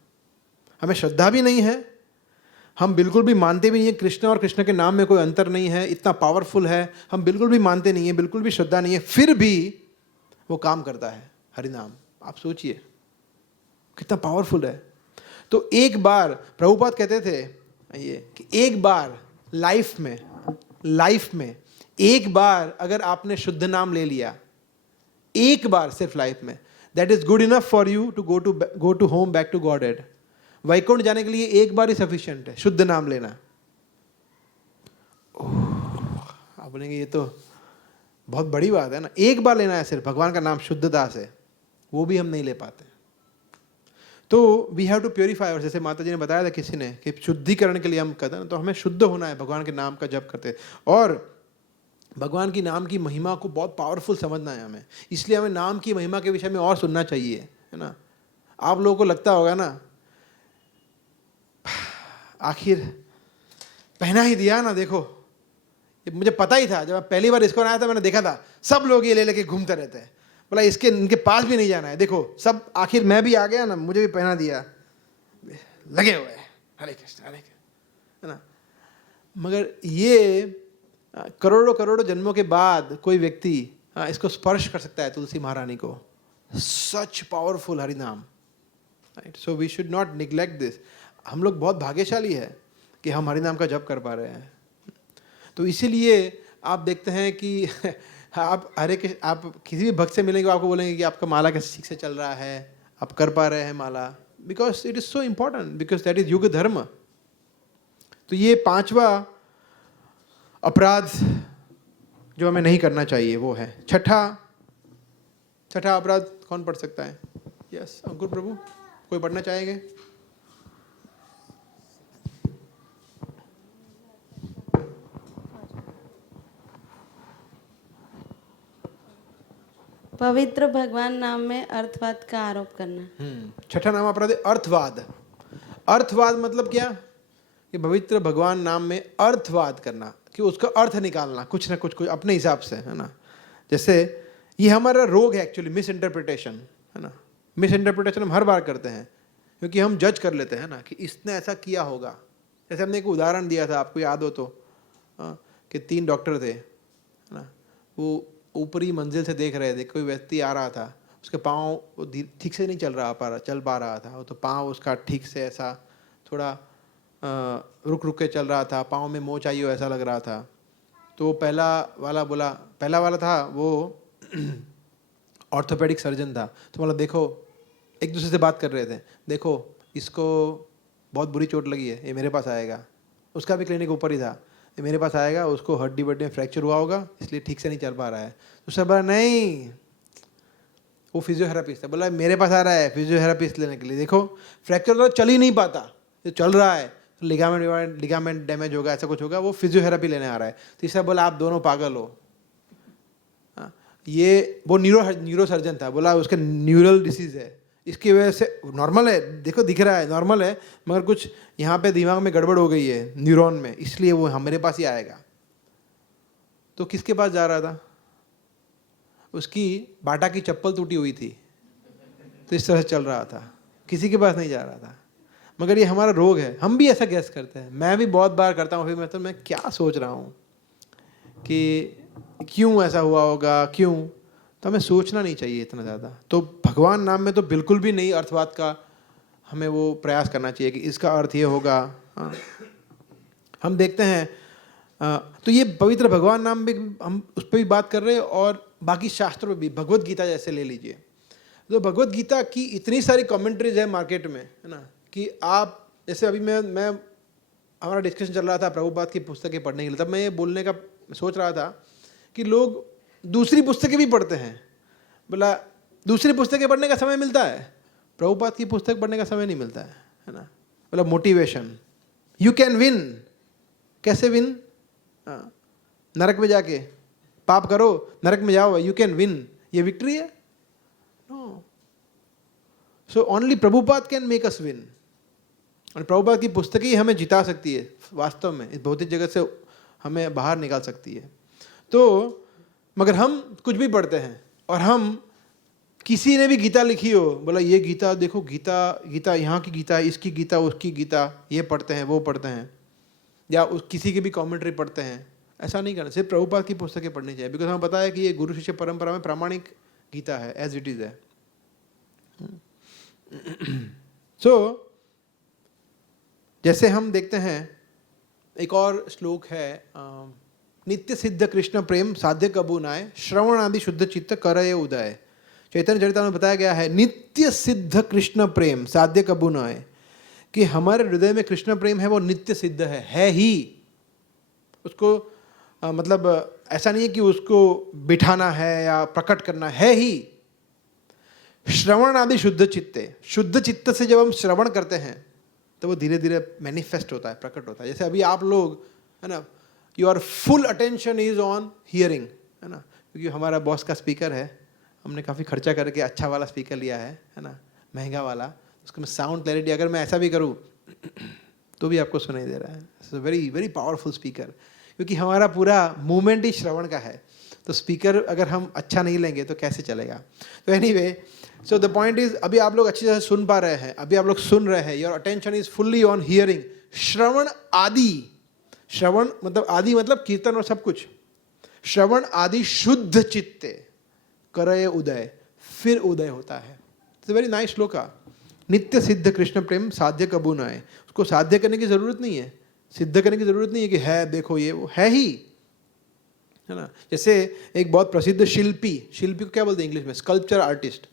हमें श्रद्धा भी नहीं है, हम बिल्कुल भी मानते भी नहीं है कृष्ण और कृष्ण के नाम में कोई अंतर नहीं है, इतना पावरफुल है, हम बिल्कुल भी मानते नहीं है, बिल्कुल भी श्रद्धा नहीं है, फिर भी वो काम करता है हरिनाम. आप सोचिए कितना पावरफुल है. तो एक बार प्रभुपाद कहते थे ये कि एक बार लाइफ में एक बार अगर आपने शुद्ध नाम ले लिया, एक बार सिर्फ लाइफ में, that is good enough for you to go to home back to Godhead. Vaikuntha जाने के लिए एक बार ही सफिशिएंट है शुद्ध नाम लेना. आप बोलेंगे ये तो बहुत बड़ी बात है ना, एक बार लेना है सिर्फ भगवान का नाम शुद्धता से, वो भी हम नहीं ले पाते. तो वी हैव टू प्योरीफाई. और जैसे माता जी ने बताया था किसी ने कि शुद्धिकरण के लिए हम कहते हैं, तो हमें शुद्ध होना है भगवान के नाम का जप करते, और भगवान की नाम की महिमा को बहुत पावरफुल समझना है हमें. इसलिए हमें नाम की महिमा के विषय में और सुनना चाहिए, है ना. आप लोगों को लगता होगा ना, आखिर पहना ही दिया ना, देखो ये मुझे पता ही था, जब मैं पहली बार इसको आया था मैंने देखा था सब लोग ये ले लेके घूमते रहते हैं, बोला इसके इनके पास भी नहीं जाना है, देखो सब, आखिर मैं भी आ गया ना, मुझे भी पहना दिया, लगे हुए हरे कृष्ण हरे कृष्ण, है ना. मगर ये करोड़ों करोड़ों जन्मों के बाद कोई व्यक्ति इसको स्पर्श कर सकता है, तुलसी महारानी को. सच पावरफुल हरिनाम, right. So we should not neglect this. हम लोग बहुत भाग्यशाली है कि हम हरिनाम का जप कर पा रहे हैं. तो इसीलिए आप देखते हैं कि आप आप किसी भी भक्त से मिलेंगे, आपको बोलेंगे कि आपका माला कैसे ठीक से चल रहा है, आप कर पा रहे हैं माला, because it is so important, because that is युग धर्म. तो ये पांचवा अपराध जो हमें नहीं करना चाहिए वो है. छठा अपराध कौन पढ़ सकता है? यस अंकुर प्रभु, कोई पढ़ना चाहेंगे? पवित्र भगवान नाम में अर्थवाद का आरोप करना. छठा नाम अपराध है अर्थवाद. अर्थवाद मतलब क्या? कि पवित्र भगवान नाम में अर्थवाद करना, कि उसका अर्थ निकालना कुछ ना कुछ अपने हिसाब से, है ना. जैसे ये हमारा रोग है एक्चुअली, मिस इंटरप्रिटेशन, है ना. मिस इंटरप्रिटेशन हम हर बार करते हैं क्योंकि हम जज कर लेते हैं ना कि इसने ऐसा किया होगा. जैसे हमने एक उदाहरण दिया था, आपको याद हो तो, कि 3 डॉक्टर थे, है ना. वो ऊपरी मंजिल से देख रहे थे, कोई व्यक्ति आ रहा था, उसके पाँव ठीक से नहीं चल पा रहा था, तो पाँव उसका ठीक से ऐसा थोड़ा रुक के चल रहा था, पाँव में मोच आई हो ऐसा लग रहा था. तो पहला वाला था वो ऑर्थोपेडिक सर्जन था. तो बोला देखो, एक दूसरे से बात कर रहे थे, देखो इसको बहुत बुरी चोट लगी है, ये मेरे पास आएगा. उसका भी क्लिनिक ऊपर ही था, ये मेरे पास आएगा, उसको हड्डी बड्डी में फ्रैक्चर हुआ होगा इसलिए ठीक से नहीं चल पा रहा है. तो सब बोला नहीं, वो फिजियोथेरेपिस्ट है, बोला मेरे पास आ रहा है फिजियोथेरेपिस्ट लेने के लिए. देखो फ्रैक्चर तो चल ही नहीं पाता, ये चल रहा है, लिगामेंट डैमेज होगा, ऐसा कुछ होगा, वो फिजियोथेरेपी लेने आ रहा है. तीसरा बोला आप दोनों पागल हो. ये वो न्यूरो सर्जन था, बोला उसका न्यूरल डिसीज है, इसकी वजह से नॉर्मल है, देखो दिख रहा है नॉर्मल है, मगर कुछ यहाँ पे दिमाग में गड़बड़ हो गई है न्यूरॉन में, इसलिए वो हमारे पास ही आएगा. तो किसके पास जा रहा था? उसकी बाटा की चप्पल टूटी हुई थी, तो इस तरह से चल रहा था, किसी के पास नहीं जा रहा था. मगर ये हमारा रोग है, हम भी ऐसा गैस करते हैं. मैं भी बहुत बार करता हूँ, फिर मैं क्या सोच रहा हूँ कि क्यों ऐसा हुआ होगा, क्यों. तो हमें सोचना नहीं चाहिए इतना ज़्यादा. तो भगवान नाम में तो बिल्कुल भी नहीं अर्थवाद का हमें वो प्रयास करना चाहिए कि इसका अर्थ ये होगा. हम देखते हैं तो ये पवित्र भगवान नाम भी हम उस पर भी बात कर रहे हैं, और बाकी शास्त्रों में भी, भगवत गीता जैसे ले लीजिए, तो भगवत गीता की इतनी सारी कमेंट्रीज है मार्केट में, है ना, कि आप जैसे अभी मैं हमारा डिस्कशन चल रहा था प्रभुपाद की पुस्तकें पढ़ने के लिए, तब मैं ये बोलने का सोच रहा था कि लोग दूसरी पुस्तकें भी पढ़ते हैं। बोला दूसरी पुस्तकें पढ़ने का समय मिलता है, प्रभुपाद की पुस्तक पढ़ने का समय नहीं मिलता है ना। बोला मोटिवेशन, यू कैन विन, कैसे विन? नरक में जाके पाप करो, नरक में जाओ, यू कैन विन, ये विक्ट्री है? No. So only Prabhupada can make us win, और प्रभुपाद की पुस्तक ही हमें जिता सकती है वास्तव में, इस भौतिक जगत से हमें बाहर निकाल सकती है। तो मगर हम कुछ भी पढ़ते हैं, और हम किसी ने भी गीता लिखी हो, बोला ये गीता देखो, गीता यहाँ की गीता, इसकी गीता, उसकी गीता, ये पढ़ते हैं, वो पढ़ते हैं, या किसी की भी कमेंट्री पढ़ते हैं, ऐसा नहीं करना। सिर्फ प्रभुपाद की पुस्तकें पढ़नी चाहिए, बिकॉज हमें पता है कि ये गुरु शिष्य परंपरा में प्रामाणिक गीता है, एज इट इज है। सो जैसे हम देखते हैं एक और श्लोक है, नित्य सिद्ध कृष्ण प्रेम साध्य कबू नाय, श्रवण आदि शुद्ध चित्त करय उदय। चैतन्य चरितामृत में बताया गया है नित्य सिद्ध कृष्ण प्रेम साध्य कबू नाय, कि हमारे हृदय में कृष्ण प्रेम है, वो नित्य सिद्ध है ही। उसको मतलब ऐसा नहीं है कि उसको बिठाना है या प्रकट करना है ही। श्रवण आदि शुद्ध चित्ते, शुद्ध चित्त से जब हम श्रवण करते हैं तो वो धीरे धीरे मैनिफेस्ट होता है, प्रकट होता है। जैसे अभी आप लोग, है ना, your full attention is on hearing, है ना, क्योंकि हमारा बॉस का स्पीकर है, हमने काफ़ी खर्चा करके अच्छा वाला स्पीकर लिया है ना, महंगा वाला, उसका साउंड क्लैरिटी अगर मैं ऐसा भी करूँ तो भी आपको सुनाई दे रहा है। It's very very powerful speaker, क्योंकि हमारा पूरा मूवमेंट ही श्रवण का है। तो स्पीकर अगर हम अच्छा नहीं लेंगे तो कैसे चलेगा? तो anyway, so the point is, अभी आप लोग अच्छी तरह सुन पा रहे हैं, अभी आप लोग सुन रहे हैं, your attention is fully on hearing. श्रवण आदि, श्रवण मतलब आदि मतलब कीर्तन और सब कुछ। श्रवण आदि शुद्ध चित्ते करय उदय, फिर उदय होता है। It's very nice shloka. नित्य सिद्ध कृष्ण प्रेम साध्य कबू न आए। उसको साध्य करने की जरूरत नहीं है, सिद्ध करने की जरूरत नहीं है कि है देखो ये वो, है ही, है ना। जैसे एक बहुत प्रसिद्ध शिल्पी को क्या बोलते हैं इंग्लिश में? Sculpture artist.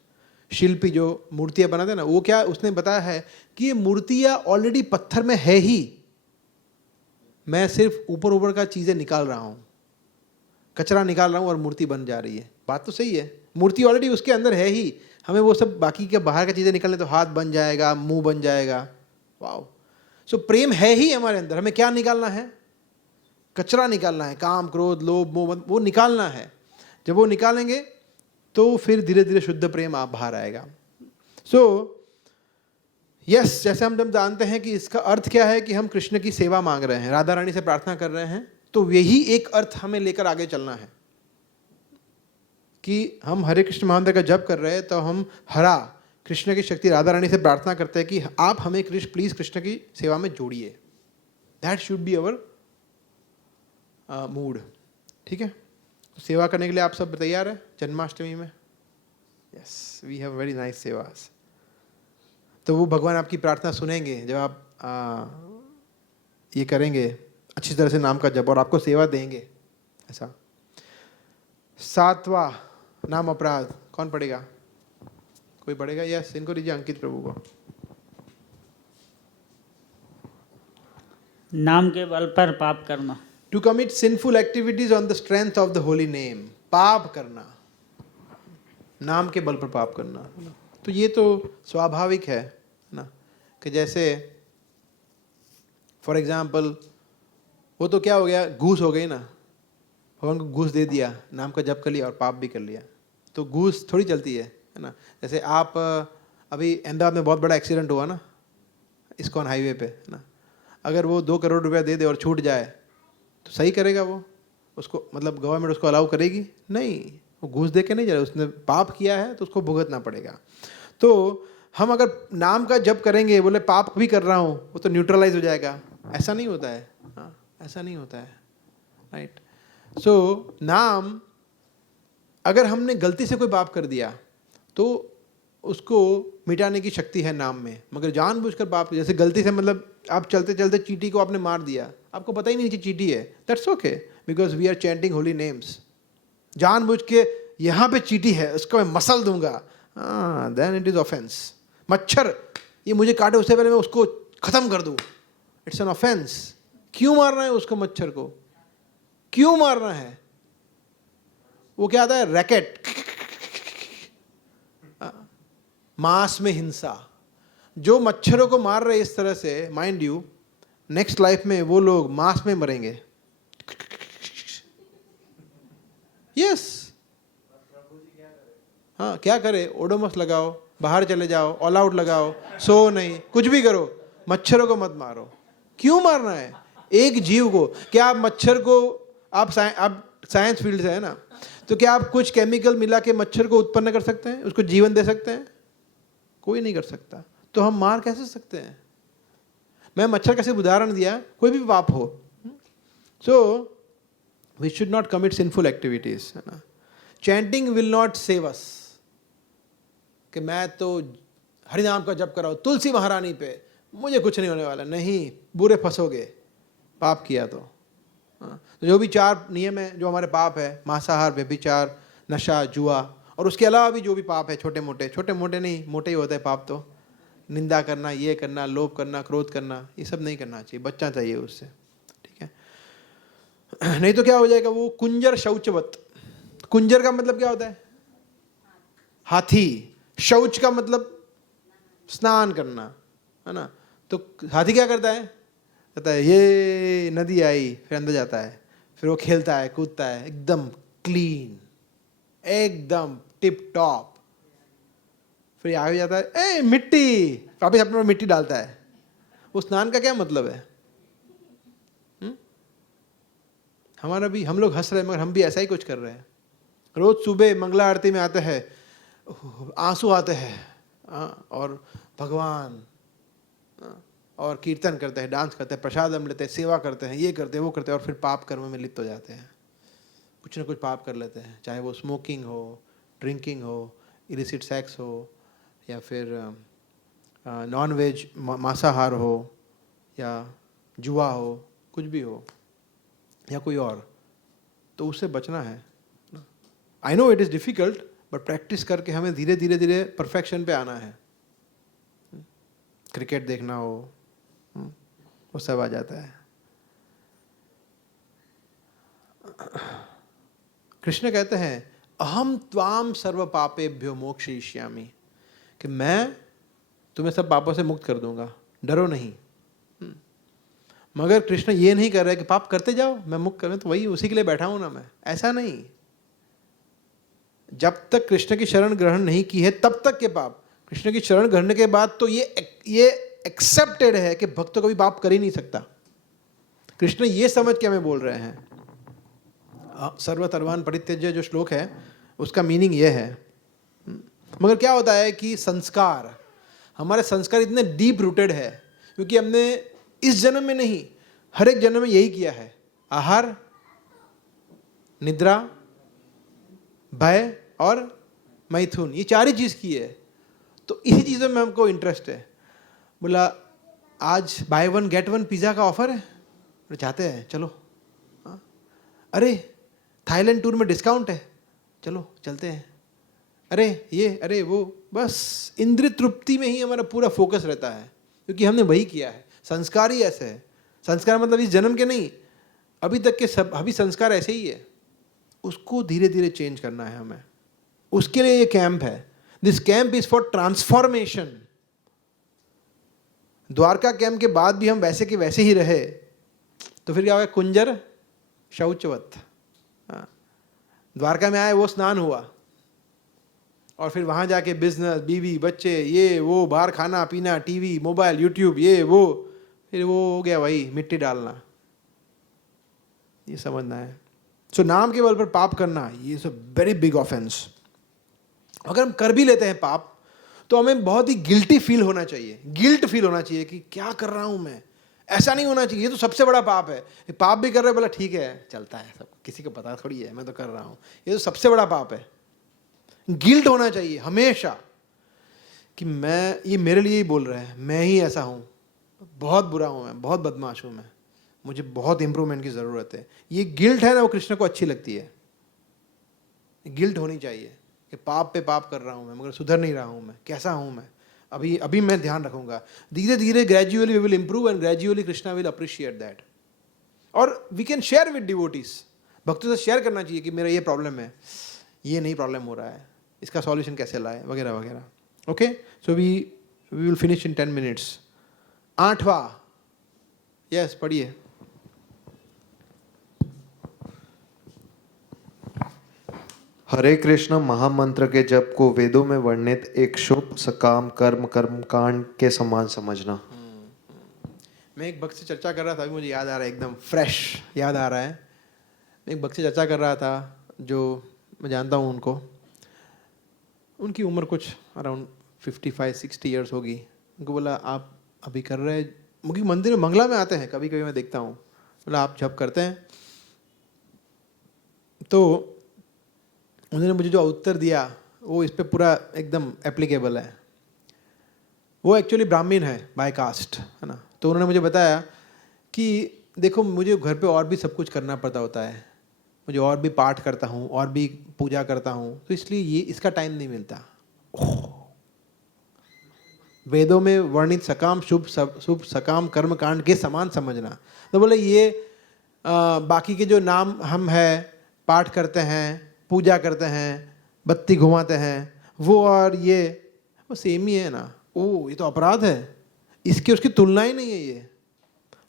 शिल्पी जो मूर्तियां बनाते हैं ना, वो क्या उसने बताया है कि ये मूर्तियां ऑलरेडी पत्थर में है ही, मैं सिर्फ ऊपर ऊपर का चीजें निकाल रहा हूं, कचरा निकाल रहा हूं और मूर्ति बन जा रही है। बात तो सही है, मूर्ति ऑलरेडी उसके अंदर है ही, हमें वो सब बाकी के बाहर का चीजें निकालने तो हाथ बन जाएगा, मुंह बन जाएगा। वाओ। सो प्रेम है ही हमारे अंदर, हमें क्या निकालना है? कचरा निकालना है, काम क्रोध लोभ मोह, वो निकालना है। जब वो निकालेंगे तो फिर धीरे धीरे शुद्ध प्रेम आप बाहर आएगा। सो यस, जैसे हम जब जानते हैं कि इसका अर्थ क्या है कि हम कृष्ण की सेवा मांग रहे हैं, राधा रानी से प्रार्थना कर रहे हैं, तो यही एक अर्थ हमें लेकर आगे चलना है कि हम हरे कृष्ण महामंत्र का जप कर रहे हैं तो हम हरा कृष्ण की शक्ति राधा रानी से प्रार्थना करते हैं कि आप हमें प्लीज कृष्ण की सेवा में जोड़िए। That should be our mood. ठीक है, तो सेवा करने के लिए आप सब तैयार हैं जन्माष्टमी में? Yes, we have very nice sevas. तो वो भगवान आपकी प्रार्थना सुनेंगे जब आप ये करेंगे अच्छी तरह से नाम का जप, और आपको सेवा देंगे। ऐसा 7वां नाम अपराध कौन पढ़ेगा? कोई पढ़ेगा? यस, इनको दीजिए अंकित प्रभु को। नाम के बल पर पाप करना। To commit sinful activities on the strength of the holy name. पाप करना, नाम के बल पर पाप करना। तो ये तो स्वाभाविक है ना, कि जैसे फॉर एग्जाम्पल वो तो क्या हो गया, घूस हो गई ना, भगवान को घूस दे दिया, नाम का जप कर लिया और पाप भी कर लिया, तो घूस थोड़ी चलती है ना। जैसे आप अभी अहमदाबाद में बहुत बड़ा एक्सीडेंट हुआ ना, इस्कॉन हाईवे पे ना, अगर वो 2 करोड़ रुपया दे दे और छूट जाए तो सही करेगा वो? उसको मतलब गवर्नमेंट उसको अलाउ करेगी? नहीं, वो घूस दे के नहीं जा रहा, उसने पाप किया है तो उसको भुगतना पड़ेगा। तो हम अगर नाम का जप करेंगे, बोले पाप भी कर रहा हूँ, वो तो न्यूट्रलाइज हो जाएगा, ऐसा नहीं होता है। हाँ, ऐसा नहीं होता है, राइट। सो नाम, अगर हमने गलती से कोई पाप कर दिया तो उसको मिटाने की शक्ति है नाम में, मगर जानबूझकर पाप, जैसे गलती से मतलब आप चलते चलते चींटी को आपने मार दिया, आपको पता ही नहीं नीचे चींटी है, that's okay, because we are chanting holy names. जानबूझ के यहाँ पे चींटी है उसको मैं मसल दूंगा, देन इट इज ऑफेंस। मच्छर ये मुझे काटे उससे पहले मैं उसको खत्म कर दूं, इट्स एन ऑफेंस। क्यों मारना है उसको, मच्छर को क्यों मारना है? वो क्या आता है, रैकेट, मांस में हिंसा। जो मच्छरों को मार रहे इस तरह से, माइंड यू, नेक्स्ट लाइफ में वो लोग मांस में मरेंगे। यस, हाँ, क्या करे, ओडोमस लगाओ, बाहर चले जाओ, ऑल आउट लगाओ, सो नहीं, कुछ भी करो, मच्छरों को मत मारो। क्यों मारना है एक जीव को? क्या आप मच्छर को, आप साइंस फील्ड से है ना, तो क्या आप कुछ केमिकल मिला के मच्छर को उत्पन्न कर सकते हैं, उसको जीवन दे सकते हैं? कोई नहीं कर सकता। तो हम मार कैसे सकते हैं? मैं मच्छर कैसे उदाहरण दिया, कोई भी पाप हो। So we should not commit sinful activities, है ना। Chanting will not save us, कि मैं तो हरिनाम का जप कराऊं तुलसी महारानी पे, मुझे कुछ नहीं होने वाला। नहीं, बुरे फंसोगे पाप किया तो। तो जो भी 4 नियम है जो हमारे पाप है, मांसाहार, व्यभिचार, नशा, जुआ, और उसके अलावा भी जो भी पाप है, छोटे मोटे नहीं, मोटे ही होता है पाप तो, निंदा करना, ये करना, लोभ करना, क्रोध करना, ये सब नहीं करना चाहिए, बचना चाहिए उससे, ठीक है। नहीं तो क्या हो जाएगा, वो कुंजर शौचवत। कुंजर का मतलब क्या होता है, हाथी। शौच का मतलब स्नान करना, है ना। तो हाथी क्या करता है, कहता है ये नदी आई, फिर अंदर जाता है, फिर वो खेलता है, कूदता है, एकदम क्लीन, एकदम टिप टॉप, फिर आगे जाता है, ए मिट्टी, वापिस अपने मिट्टी डालता है। वो स्नान का क्या मतलब है? हमारा भी, हम लोग हंस रहे हैं मगर हम भी ऐसा ही कुछ कर रहे हैं। रोज सुबह मंगला आरती में आते हैं, आंसू आते हैं, और भगवान, और कीर्तन करते हैं, डांस करते हैं, प्रसाद हम लेते हैं, सेवा करते हैं, ये करते हैं, वो करते हैं, और फिर पाप कर्म में लिप्त हो जाते हैं। कुछ ना कुछ पाप कर लेते हैं, चाहे वो स्मोकिंग हो, ड्रिंकिंग हो, इलिसिट सेक्स हो, या फिर नॉन वेज मांसाहार हो, या जुआ हो, कुछ भी हो, या कोई और। तो उससे बचना है। I know it is difficult, but practice करके हमें धीरे धीरे परफेक्शन पे आना है। क्रिकेट देखना हो, वो सब आ जाता है। कृष्ण कहते हैं अहम त्वाम सर्व पापेभ्यो मोक्षयिष्यामि, कि मैं तुम्हें सब पापों से मुक्त कर दूंगा, डरो नहीं। मगर कृष्ण ये नहीं कर रहे कि पाप करते जाओ मैं मुक्त करूँ, तो वही उसी के लिए बैठा हूं ना मैं, ऐसा नहीं। जब तक कृष्ण की शरण ग्रहण नहीं की है तब तक के पाप, कृष्ण की शरण ग्रहण के बाद तो ये एक्सेप्टेड है कि भक्त कभी पाप कर ही नहीं सकता। कृष्ण ये समझ के हमें बोल रहे हैं। सर्वतर्वान परित्यज्य जो श्लोक है उसका मीनिंग ये है। मगर क्या होता है कि संस्कार, हमारे संस्कार इतने डीप रूटेड है क्योंकि हमने इस जन्म में नहीं हर एक जन्म में यही किया है। आहार, निद्रा, भय और मैथुन, ये 4 ही चीज़ की है। तो इसी चीज़ों में हमको इंटरेस्ट है। बोला आज बाय 1 गेट 1 पिज़्ज़ा का ऑफर है, चाहते हैं चलो। अरे थाईलैंड टूर में डिस्काउंट है, चलो चलते हैं। अरे ये अरे वो, बस इंद्रिय तृप्ति में ही हमारा पूरा फोकस रहता है क्योंकि हमने वही किया है। संस्कार ही ऐसे है। संस्कार मतलब इस जन्म के नहीं, अभी तक के सब अभी संस्कार ऐसे ही है। उसको धीरे धीरे चेंज करना है हमें। उसके लिए ये कैंप है। This camp is for transformation. Dwarka camp के बाद भी हम वैसे के वैसे ही रहे तो फिर क्या होगा? कुंजर शौचवत। द्वारका में आए, वो स्नान हुआ और फिर वहाँ जाके बिजनेस, बीवी, बच्चे, ये वो, बाहर खाना पीना, टीवी, मोबाइल, यूट्यूब, ये वो, फिर वो हो गया वही मिट्टी डालना। ये समझना है। सो नाम के बल पर पाप करना, ये is a very big offence. अगर हम कर भी लेते हैं पाप तो हमें बहुत ही गिल्टी फील होना चाहिए। गिल्ट फील होना चाहिए कि क्या कर रहा हूँ मैं। ऐसा नहीं होना चाहिए, ये तो सबसे बड़ा पाप है। पाप भी कर रहे, बोला ठीक है चलता है, सब किसी को पता थोड़ी है, मैं तो कर रहा हूँ। ये तो सबसे बड़ा पाप है। गिल्ट होना चाहिए हमेशा कि मैं, ये मेरे लिए ही बोल रहे हैं, मैं ही ऐसा हूँ, बहुत बुरा हूँ मैं, बहुत बदमाश हूँ मैं, मुझे बहुत इंप्रूवमेंट की ज़रूरत है। ये गिल्ट है ना, वो कृष्ण को अच्छी लगती है। गिल्ट होनी चाहिए कि पाप पे पाप कर रहा हूँ मैं, मगर सुधर नहीं रहा हूँ मैं, कैसा हूँ मैं, अभी अभी मैं ध्यान रखूँगा। धीरे धीरे gradually we will improve and gradually Krishna will appreciate that. और we can share with devotees, भक्तों से शेयर करना चाहिए कि मेरा ये प्रॉब्लम है, ये नहीं प्रॉब्लम हो रहा है, इसका सॉल्यूशन कैसे लाए, वगैरह वगैरह। Okay, so we will finish in 10 minutes। 8वां, यस पढ़िए। हरे कृष्ण महामंत्र के जप को वेदों में वर्णित एक शुभ सकाम कर्म कांड के समान समझना। मैं एक भक्त से चर्चा कर रहा था, अभी मुझे याद आ रहा है, एकदम फ्रेश याद आ रहा है। मैं एक भक्त से चर्चा कर रहा था जो मैं जानता हूँ उनको, उनकी उम्र कुछ अराउंड 55-60 ईयर्स होगी। उनको बोला आप अभी कर रहे हैं, मुझे मंदिर में मंगला में आते हैं कभी कभी मैं देखता हूँ, बोला आप जप करते हैं? तो उन्होंने मुझे जो उत्तर दिया वो इस पे पूरा एकदम एप्लीकेबल है। वो एक्चुअली ब्राह्मण है बाय कास्ट, है ना। तो उन्होंने मुझे बताया कि देखो मुझे घर पे और भी सब कुछ करना पड़ता होता है, मुझे और भी पाठ करता हूँ और भी पूजा करता हूँ, तो इसलिए ये इसका टाइम नहीं मिलता। वेदों में वर्णित सकाम शुभ सकाम कर्म कांड के समान समझना। तो बोले ये बाकी के जो नाम हम है पाठ करते हैं, पूजा करते हैं, बत्ती घुमाते हैं, वो और ये वो सेम ही है ना। ओ ये तो अपराध है, इसकी उसकी तुलना ही नहीं है। ये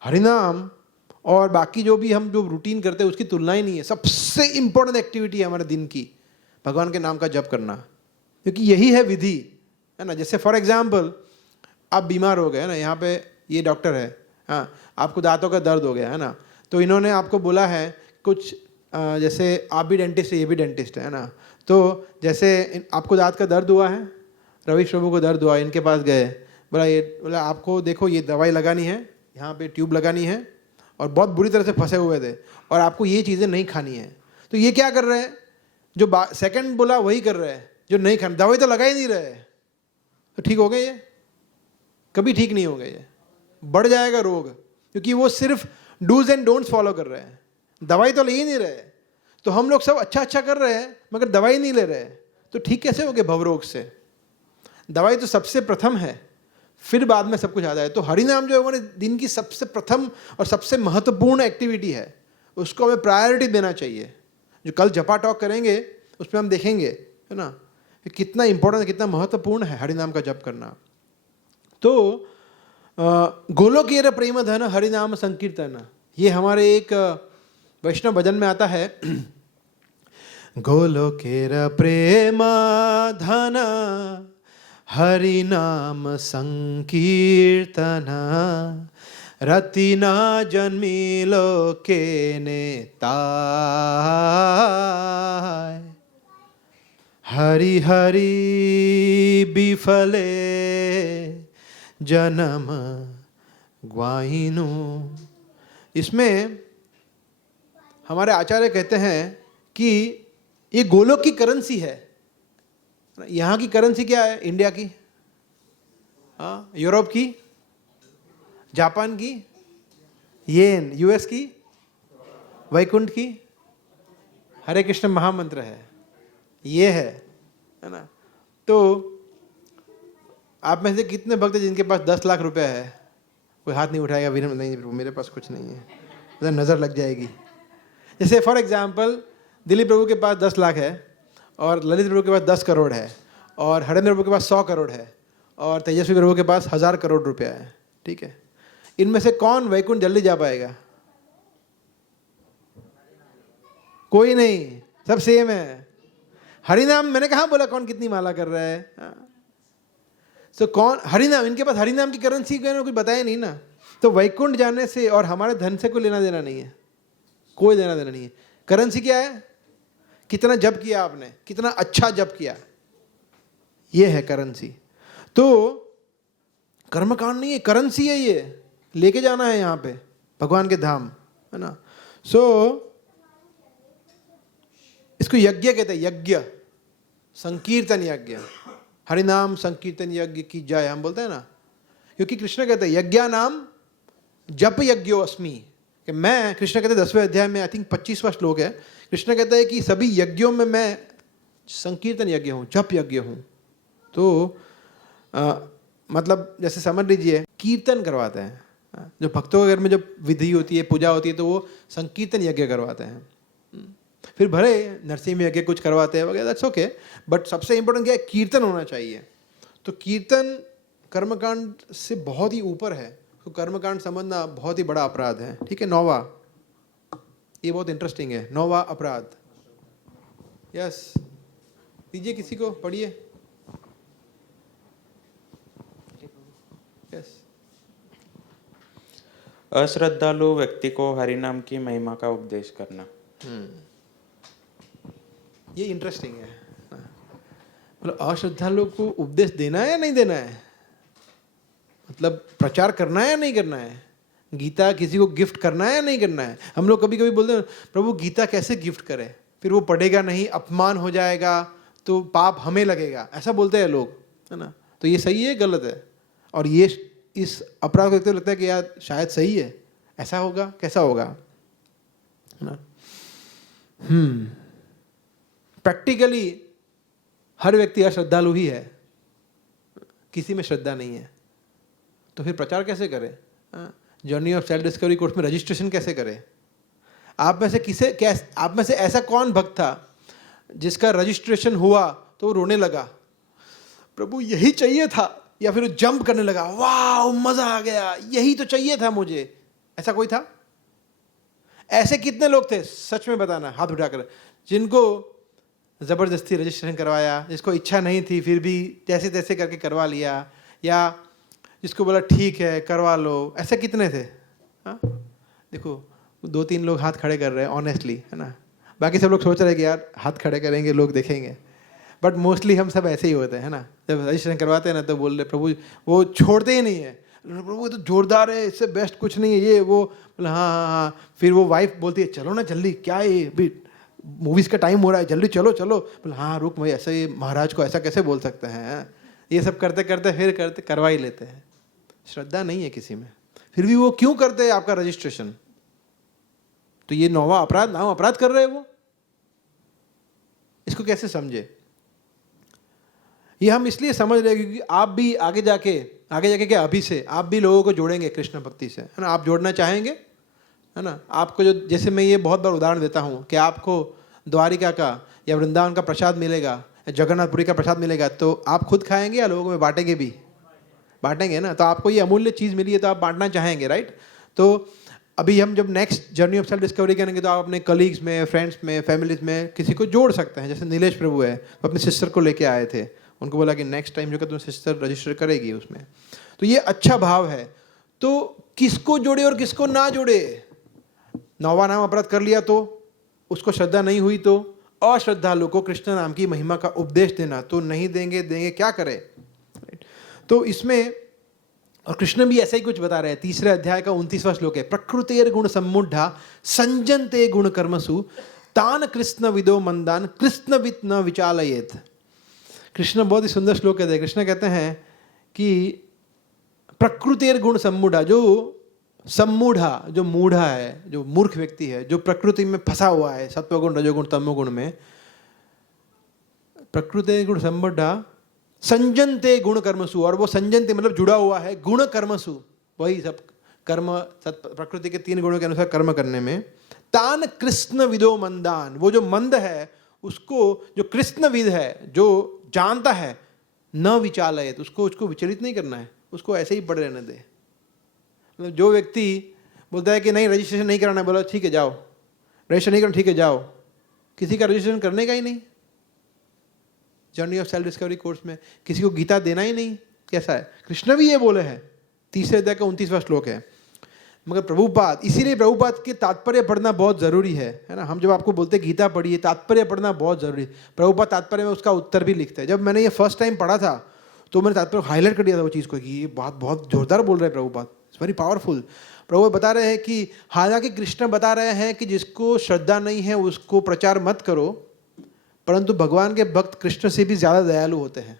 हरिनाम और बाकी जो भी हम जो रूटीन करते हैं उसकी तुलना ही नहीं है। सबसे इम्पोर्टेंट एक्टिविटी है हमारे दिन की भगवान के नाम का जप करना, क्योंकि यही है विधि, है ना। जैसे फॉर एग्जाम्पल आप बीमार हो गए, है ना, यहाँ पे ये डॉक्टर है, हाँ, आपको दांतों का दर्द हो गया, है ना, तो इन्होंने आपको बोला है कुछ जैसे आप भी डेंटिस्ट है, ये भी डेंटिस्ट है ना, तो जैसे आपको दांत का दर्द हुआ है, रवीश प्रभु को दर्द हुआ, इनके पास गए, बोला आपको देखो ये दवाई लगानी है, यहाँ पे ट्यूब लगानी है, और बहुत बुरी तरह से फंसे हुए थे, और आपको ये चीज़ें नहीं खानी है। तो ये क्या कर रहे हैं, जो सेकंड बोला वही कर रहे हैं, जो नहीं खाना, दवाई तो लगा ही नहीं रहे, तो ठीक हो गए? ये कभी ठीक नहीं होगा, ये बढ़ जाएगा रोग, क्योंकि वो सिर्फ डूज एंड डोंट्स फॉलो कर रहे हैं, दवाई तो ले ही नहीं रहे। तो हम लोग सब अच्छा अच्छा कर रहे हैं मगर दवाई नहीं ले रहे, तो ठीक कैसे हो गए भवरोग से? दवाई तो सबसे प्रथम है, फिर बाद में सब कुछ आ जाए। तो हरिनाम जो है हमारे दिन की सबसे प्रथम और सबसे महत्वपूर्ण एक्टिविटी है, उसको हमें प्रायोरिटी देना चाहिए। जो कल जपा टॉक करेंगे उसमें हम देखेंगे, है ना, कि कितना इंपॉर्टेंट, कितना महत्वपूर्ण है हरिनाम का जप करना। तो गोलोकीय प्रेम धन हरिनाम संकीर्तन, ये हमारे एक वैष्णव भजन में आता है। गोलोकेर प्रेम धन हरिनाम संकीर्तन रतिना जन्मी लोके नेताय हरि हरि विफले जन्म ग्वाइनु। इसमें हमारे आचार्य कहते हैं कि ये गोलोक की करेंसी है। यहाँ की करेंसी क्या है? इंडिया की, हाँ, यूरोप की, जापान की येन, यूएस की वैकुंठ की हरे कृष्ण महामंत्र है, ये है ना। तो आप में से कितने भक्त हैं जिनके पास 10 लाख रुपए है? कोई हाथ नहीं उठाएगा, विनम्र नहीं, मेरे पास कुछ नहीं है, उधर नज़र लग जाएगी। जैसे फॉर एग्जांपल दिलीप प्रभु के पास 10 लाख है, और ललित प्रभु के पास 10 करोड़ है, और हरेंद्र प्रभु के पास 100 करोड़ है, और तेजस्वी प्रभु के पास 1000 करोड़ रुपया है, ठीक है। इनमें से कौन वैकुंठ जल्दी जा पाएगा? कोई नहीं, सब सेम है। हरिनाम, मैंने कहाँ बोला कौन कितनी माला कर रहा है? तो कौन हरिनाम, इनके पास हरिनाम की करेंसी कुछ बताया नहीं ना। तो वैकुंठ जाने से और हमारे धन से कोई लेना देना नहीं है, कोई लेना देना नहीं है। करेंसी क्या है? कितना जप किया आपने, कितना अच्छा जप किया, ये है करेंसी। तो कर्मकांड नहीं है, करेंसी है, ये लेके जाना है यहाँ पे भगवान के धाम, है ना। सो इसको यज्ञ कहते हैं, यज्ञ, संकीर्तन यज्ञ, हरिनाम संकीर्तन यज्ञ की जय हम बोलते हैं ना, क्योंकि कृष्ण कहते हैं यज्ञा नाम जप यज्ञो अस्मि, कि मैं, कृष्ण कहते हैं 10वें अध्याय में, आई थिंक 25वां श्लोक है, कृष्ण कहता है कि सभी यज्ञों में मैं संकीर्तन यज्ञ हूँ, जप यज्ञ हूँ। तो मतलब जैसे समझ लीजिए कीर्तन करवाते हैं, जो भक्तों के घर में जब विधि होती है, पूजा होती है, तो वो संकीर्तन यज्ञ करवाते हैं। फिर भले नरसिंह यज्ञ कुछ करवाते हैं वगैरह, दैट्स ओके, बट सबसे इंपॉर्टेंट क्या है, कीर्तन होना चाहिए। तो कीर्तन कर्मकांड से बहुत ही ऊपर है, तो कर्मकांड समझना बहुत ही बड़ा अपराध है। ठीक है, 9वां, ये बहुत इंटरेस्टिंग है, 9वां अपराध। यस, दीजिए किसी को, पढ़िए। यस। अश्रद्धालु व्यक्ति को हरिनाम की महिमा का उपदेश करना। ये इंटरेस्टिंग है। मतलब अश्रद्धालु को उपदेश देना है या नहीं देना है, मतलब प्रचार करना है या नहीं करना है, गीता किसी को गिफ्ट करना है या नहीं करना है। हम लोग कभी कभी बोलते हैं प्रभु गीता कैसे गिफ्ट करें, फिर वो पढ़ेगा नहीं, अपमान हो जाएगा, तो पाप हमें लगेगा, ऐसा बोलते हैं लोग, है ना। तो ये सही है गलत है? और ये इस अपराध को देखते लगता है कि यार शायद सही है, ऐसा होगा, कैसा होगा, है ना। प्रैक्टिकली हर व्यक्ति अश्रद्धालु ही है, किसी में श्रद्धा नहीं है, तो फिर प्रचार कैसे करें? Journey of self discovery course में रजिस्ट्रेशन कैसे करें? आप में से ऐसा कौन भक्त था जिसका रजिस्ट्रेशन हुआ तो वो रोने लगा, प्रभु यही चाहिए था, या फिर वो जंप करने लगा, वाह मजा आ गया, यही तो चाहिए था मुझे? ऐसा कोई था? ऐसे कितने लोग थे सच में बताना हाथ उठाकर, जिनको ज़बरदस्ती रजिस्ट्रेशन करवाया, जिसको इच्छा नहीं थी फिर भी जैसे तैसे करके करवा लिया, या जिसको बोला ठीक है करवा लो? ऐसे कितने थे? हाँ, देखो 2-3 लोग हाथ खड़े कर रहे हैं ऑनेस्टली, है ना। बाकी सब लोग सोच रहे हैं कि यार हाथ खड़े करेंगे लोग देखेंगे, बट मोस्टली हम सब ऐसे ही होते हैं, है ना। जब रजिस्ट्रेशन करवाते हैं ना तो बोल रहे प्रभु, वो छोड़ते ही नहीं है, प्रभु ये तो जोरदार है, इससे बेस्ट कुछ नहीं है, ये वो, बोला हाँ हाँ हाँ। फिर वो वाइफ बोलती है चलो ना जल्दी, क्या है अभी मूवीज़ का टाइम हो रहा है, जल्दी चलो चलो, बोला हाँ रुक, मैं ऐसे महाराज को ऐसा कैसे बोल सकते हैं। ये सब करते करते फिर करवा ही लेते हैं। श्रद्धा नहीं है किसी में, फिर भी वो क्यों करते हैं आपका रजिस्ट्रेशन? तो ये 9वां अपराध, 9वां अपराध कर रहे हैं वो। इसको कैसे समझे? ये हम इसलिए समझ रहे हैं क्योंकि आप भी आगे जाके क्या अभी से आप भी लोगों को जोड़ेंगे कृष्ण भक्ति से, है ना। आप जोड़ना चाहेंगे, है ना। आपको जो, जैसे मैं ये बहुत बार उदाहरण देता हूँ कि आपको द्वारिका का या वृंदावन का प्रसाद मिलेगा या जगन्नाथपुरी का प्रसाद मिलेगा, तो आप खुद खाएंगे या लोगों में बांटेंगे भी? बांटेंगे ना। तो आपको ये अमूल्य चीज़ मिली है तो आप बांटना चाहेंगे, राइट। तो अभी हम जब next journey of self discovery करेंगे तो आप अपने कलीग्स में, फ्रेंड्स में, फैमिलीज में किसी को जोड़ सकते हैं। जैसे नीलेश प्रभु है, वो अपनी सिस्टर को लेके आए थे, उनको बोला कि नेक्स्ट टाइम जो कि तुम सिस्टर रजिस्टर करेगी उसमें। तो ये अच्छा भाव है। तो किसको जोड़े और किसको ना जोड़े? 9वां नाम अपराध कर लिया तो उसको श्रद्धा नहीं हुई, तो अश्रद्धालु को कृष्ण नाम की महिमा का उपदेश देना तो नहीं देंगे, क्या करे? तो इसमें और कृष्ण भी ऐसा ही कुछ बता रहे हैं। 3रे अध्याय का 29वां श्लोक है, प्रकृतेर गुण सम्मूढ़ा संजनते गुण कर्मसु तान कृष्ण विदो मंदान कृष्णवित् न विचालयेत। कृष्ण बहुत ही सुंदर श्लोक कहते हैं। कृष्ण कहते हैं कि प्रकृतेर गुण सम्मूढ़ा, जो सम्मूढ़ा, जो मूढ़ा है, जो मूर्ख व्यक्ति है, जो प्रकृति में फंसा हुआ है, सत्वगुण रजोगुण तमोगुण में, प्रकृतेर गुण सम्मूढ़ा संजनते गुण कर्मसु, और वो संजनते मतलब जुड़ा हुआ है गुण कर्मसु, वही सब कर्म, प्रकृति के 3 गुणों के अनुसार कर्म करने में। तान कृष्ण विदो मंदान, वो जो मंद है उसको, जो कृष्णविद है, जो जानता है, न विचालयत, उसको विचलित नहीं करना है, उसको ऐसे ही पड़े रहने दे। मतलब जो व्यक्ति बोलता है कि नहीं रजिस्ट्रेशन नहीं कराना है, बोला ठीक है जाओ, रजिस्ट्रेशन नहीं करना, ठीक है जाओ, किसी का रजिस्ट्रेशन करने का ही नहीं। Journey of self discovery course में किसी को गीता देना ही नहीं, कैसा है? कृष्ण भी ये बोले हैं, 3रे अध्याय का 29वां श्लोक है। मगर प्रभुपाद, इसीलिए प्रभुपाद के तात्पर्य पढ़ना बहुत ज़रूरी है ना। हम जब आपको बोलते हैं गीता पढ़िए, तात्पर्य पढ़ना बहुत ज़रूरी है। प्रभुपाद तात्पर्य में उसका उत्तर भी लिखते हैं। जब मैंने ये फर्स्ट टाइम पढ़ा था तो मैंने तात्पर्य हाईलाइट कर दिया था वो चीज़ को कि ये बात बहुत जोरदार बोल रहे हैं प्रभुपाद, इट्स वेरी पावरफुल। प्रभु बता रहे हैं कि हालांकि कृष्ण बता रहे हैं कि जिसको श्रद्धा नहीं है उसको प्रचार मत करो, परंतु भगवान के भक्त कृष्ण से भी ज़्यादा दयालु होते हैं।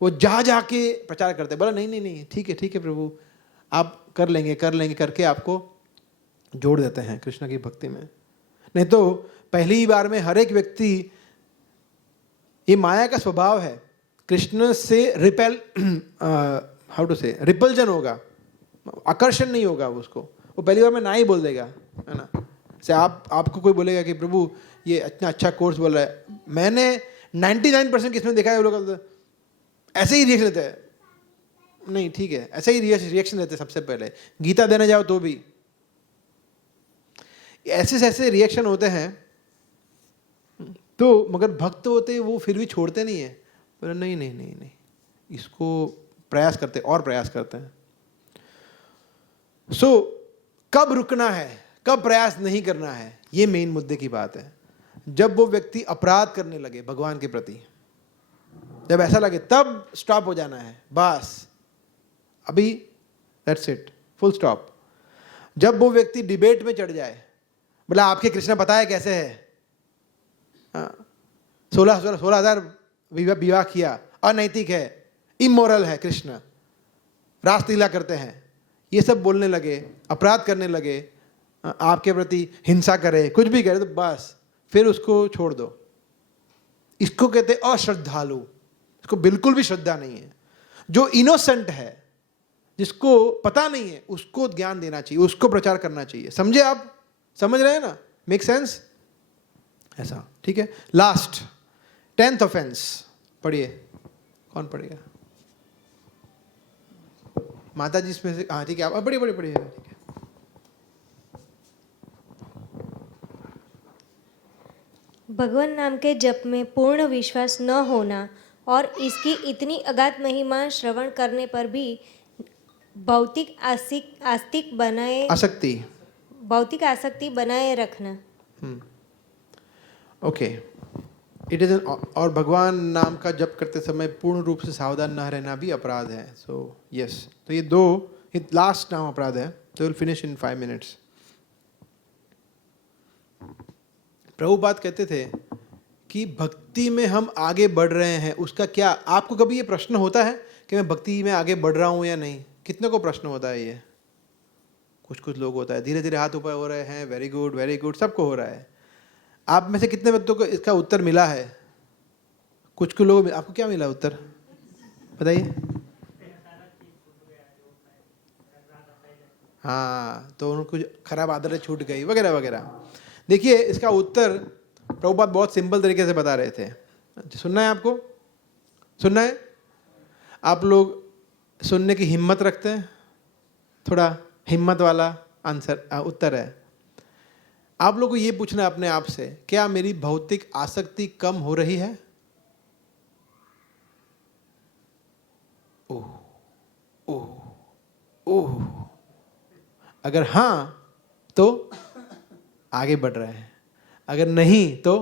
वो जाके प्रचार करते हैं, बोला नहीं ठीक है प्रभु, आप कर लेंगे करके आपको जोड़ देते हैं कृष्ण की भक्ति में। नहीं तो पहली ही बार में हर एक व्यक्ति, ये माया का स्वभाव है, कृष्ण से रिपल्जन होगा, आकर्षण नहीं होगा उसको, वो पहली बार में ना ही बोल देगा, है ना। से आपको कोई बोलेगा कि प्रभु ये इतना अच्छा कोर्स बोल रहा है, मैंने 99% किसमें देखा है, वो लोग ऐसे ही रिएक्शन देते हैं, नहीं ठीक है, ऐसे ही रिएक्शन देते हैं। सबसे पहले गीता देने जाओ तो भी ऐसे रिएक्शन होते हैं। तो मगर भक्त होते वो फिर भी छोड़ते नहीं है, बोले नहीं नहीं नहीं नहीं, इसको प्रयास करते और प्रयास करते हैं। सो कब रुकना है, कब प्रयास नहीं करना है, ये मेन मुद्दे की बात है। जब वो व्यक्ति अपराध करने लगे भगवान के प्रति, जब ऐसा लगे तब स्टॉप हो जाना है, बस अभी दैट्स इट, फुल स्टॉप। जब वो व्यक्ति डिबेट में चढ़ जाए, बोला आपके कृष्ण पता है कैसे है, 16,000 विवाह किया, अनैतिक है, इमोरल है कृष्ण, रासलीला करते हैं, ये सब बोलने लगे, अपराध करने लगे, आपके प्रति हिंसा करे, कुछ भी करे, तो बस फिर उसको छोड़ दो। इसको कहते हैं अश्रद्धालु, इसको बिल्कुल भी श्रद्धा नहीं है। जो इनोसेंट है, जिसको पता नहीं है, उसको ज्ञान देना चाहिए, उसको प्रचार करना चाहिए। समझे आप, समझ रहे हैं ना, मेक सेंस ऐसा, ठीक है। लास्ट 10th ऑफेंस पढ़िए, कौन पढ़ेगा? माता जी इसमें से, हाँ ठीक है, आप पढ़िए ठीक है। भगवान नाम के जप में पूर्ण विश्वास न होना और इसकी इतनी अगाध महिमा श्रवण करने पर भी भौतिक आसक्ति बनाए रखना। ओके, इट इज और भगवान नाम का जप करते समय पूर्ण रूप से सावधान न रहना भी अपराध है। सो यस, तो ये लास्ट नाम अपराध है। तो will finish in 5 minutes। Prabhupada कहते थे कि भक्ति में हम आगे बढ़ रहे हैं, उसका क्या, आपको कभी ये प्रश्न होता है कि मैं भक्ति में आगे बढ़ रहा हूँ या नहीं? कितने को प्रश्न होता है ये? कुछ लोग होता है, धीरे धीरे हाथ ऊपर हो रहे हैं, वेरी गुड, सबको हो रहा है। आप में से कितने बच्चों को इसका उत्तर मिला है? कुछ लोगों, आपको क्या मिला उत्तर बताइए? हाँ, तो उनको खराब आदतें छूट गई वगैरह वगैरह। देखिए, इसका उत्तर प्रभुपाद बहुत सिंपल तरीके से बता रहे थे। सुनना है आपको? सुनना है? आप लोग सुनने की हिम्मत रखते हैं? थोड़ा हिम्मत वाला उत्तर है। आप लोग को ये पूछना है अपने आप से, क्या मेरी भौतिक आसक्ति कम हो रही है? ओह, अगर हाँ तो आगे बढ़ रहे हैं, अगर नहीं तो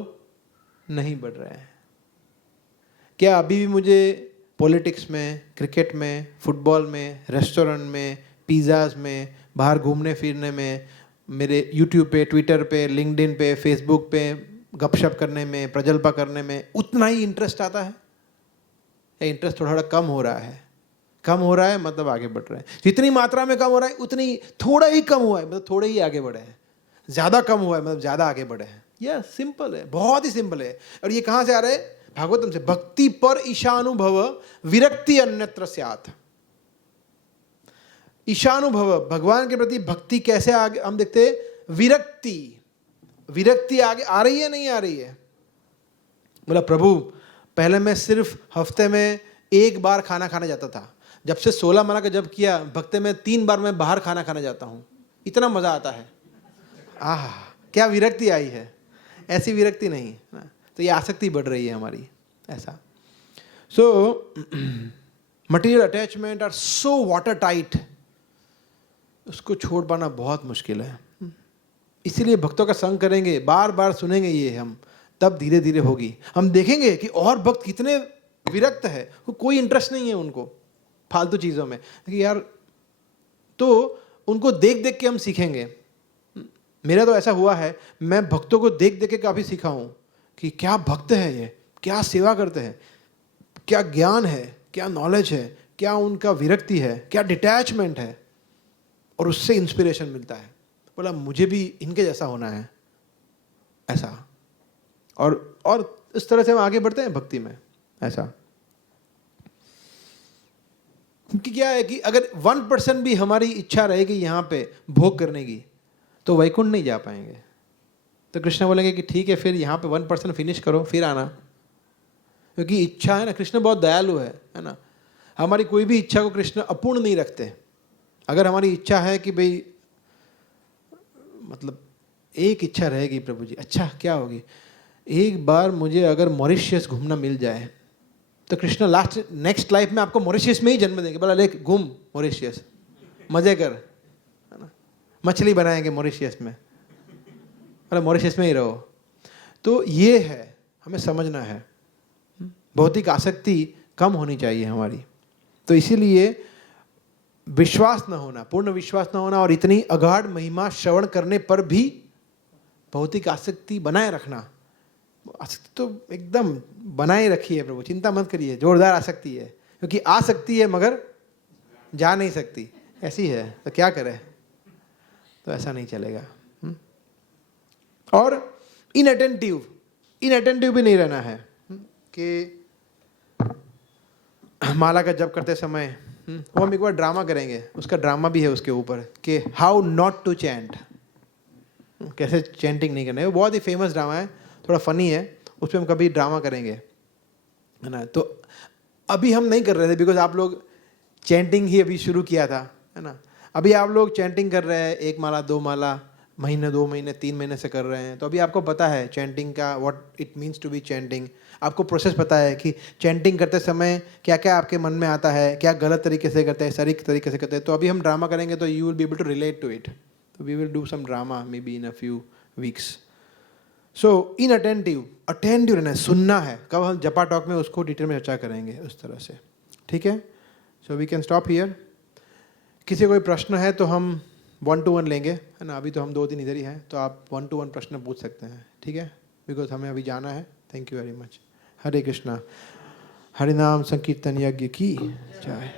नहीं बढ़ रहे हैं। क्या अभी भी मुझे पॉलिटिक्स में, क्रिकेट में, फुटबॉल में, रेस्टोरेंट में, पिज़्ज़ाज में, बाहर घूमने फिरने में, मेरे यूट्यूब पे, ट्विटर पे, लिंक्डइन पे, फेसबुक पे गपशप करने में, प्रजल्पा करने में उतना ही इंटरेस्ट आता है? या इंटरेस्ट थोड़ा कम हो रहा है? कम हो रहा है मतलब आगे बढ़ रहे हैं। जितनी मात्रा में कम हो रहा है उतनी, थोड़ा ही कम हुआ है मतलब थोड़े ही आगे बढ़े हैं, ज़्यादा कम हुआ है मतलब ज़्यादा आगे बढ़े हैं। यह सिंपल है, बहुत ही सिंपल है। और ये कहाँ से आ रहा है? भागवतम से। भक्ति पर ईशानुभव विरक्ति अन्यत्र स्यात्। ईशानुभव, भगवान के प्रति भक्ति कैसे आगे हम देखते हैं? विरक्ति आगे आ रही है, नहीं आ रही है? बोला प्रभु पहले मैं सिर्फ हफ्ते में 1 बार खाना खाने जाता था, जब से 16 माला का जप किया भक्ति में 3 बार मैं बाहर खाना खाने जाता हूँ, इतना मज़ा आता है। क्या विरक्ति आई है? ऐसी विरक्ति नहीं ना, तो ये आसक्ति बढ़ रही है हमारी, ऐसा। So material attachment are so water tight, उसको छोड़ पाना बहुत मुश्किल है। इसीलिए भक्तों का संग करेंगे, बार बार सुनेंगे ये हम, तब धीरे धीरे होगी। हम देखेंगे कि और भक्त कितने विरक्त है, कोई इंटरेस्ट नहीं है उनको फालतू चीज़ों में कि यार, तो उनको देख देख के हम सीखेंगे। मेरा तो ऐसा हुआ है, मैं भक्तों को देख देख के काफ़ी सीखा हूँ कि क्या भक्त है ये, क्या सेवा करते हैं, क्या ज्ञान है, क्या नॉलेज है, क्या उनका विरक्ति है, क्या डिटैचमेंट है, और उससे इंस्पिरेशन मिलता है। बोला मुझे भी इनके जैसा होना है, ऐसा। और इस तरह से हम आगे बढ़ते हैं भक्ति में, ऐसा। क्योंकि क्या है कि अगर 1% भी हमारी इच्छा रहेगी यहाँ पे भोग करने की, तो वैकुंठ नहीं जा पाएंगे। तो कृष्ण बोलेंगे कि ठीक है, फिर यहाँ पे 1% फिनिश करो, फिर आना। क्योंकि इच्छा है ना, कृष्ण बहुत दयालु है ना। हमारी कोई भी इच्छा को कृष्ण अपूर्ण नहीं रखते। अगर हमारी इच्छा है कि भाई मतलब एक इच्छा रहेगी प्रभु जी, अच्छा क्या होगी, एक बार मुझे अगर मॉरिशियस घूमना मिल जाए, तो कृष्ण नेक्स्ट लाइफ में आपको मॉरिशियस में ही जन्म देंगे। बोला ले घूम मॉरिशियस, मजे कर, है ना, मछली बनाएंगे मॉरिशियस में, बोला मॉरिशियस में ही रहो। तो ये है, हमें समझना है, भौतिक आसक्ति कम होनी चाहिए हमारी। तो इसीलिए विश्वास न होना, पूर्ण विश्वास न होना, और इतनी अगाध महिमा श्रवण करने पर भी भौतिक आसक्ति बनाए रखना। आसक्ति तो एकदम बनाए रखिए प्रभु, चिंता मत करिए, जोरदार आसक्ति है, क्योंकि आ सकती है मगर जा नहीं सकती, ऐसी है। तो क्या करें, तो ऐसा नहीं चलेगा। और इनअटेंटिव भी नहीं रहना है कि माला का जप करते समय वो हम एक बार ड्रामा करेंगे, उसका ड्रामा भी है उसके ऊपर कि हाउ नॉट टू चैंट, कैसे चैंटिंग नहीं करना है। वो बहुत ही फेमस ड्रामा है, थोड़ा फनी है, उस पर हम कभी ड्रामा करेंगे, है ना। तो अभी हम नहीं कर रहे थे, बिकॉज आप लोग चैंटिंग ही अभी शुरू किया था, है ना। अभी आप लोग चैंटिंग कर रहे हैं, 1 माला 2 माला, महीने 2 महीने 3 महीने से कर रहे हैं। तो अभी आपको पता है चैंटिंग का, what it means to be chanting. आपको प्रोसेस पता है कि चैंटिंग करते समय क्या क्या आपके मन में आता है, क्या गलत तरीके से करते हैं, सही तरीके से करते हैं। तो अभी हम ड्रामा करेंगे, तो you will be able to relate to it. तो we will do some drama maybe in a few weeks. So inattentive, attentive रहना है, सुनना है। कब हम जपा टॉक में उसको डिटेल में चर्चा करेंगे उस तरह से, ठीक है। So we can stop here. किसी कोई प्रश्न है तो हम 1-to-1 लेंगे, है ना। अभी तो हम 2-3 इधर ही हैं, तो आप 1-to-1 प्रश्न पूछ सकते हैं, ठीक है, बिकॉज हमें अभी जाना है। Thank you very much. Hare Krishna. हरिनाम संकीर्तन यज्ञ की जय।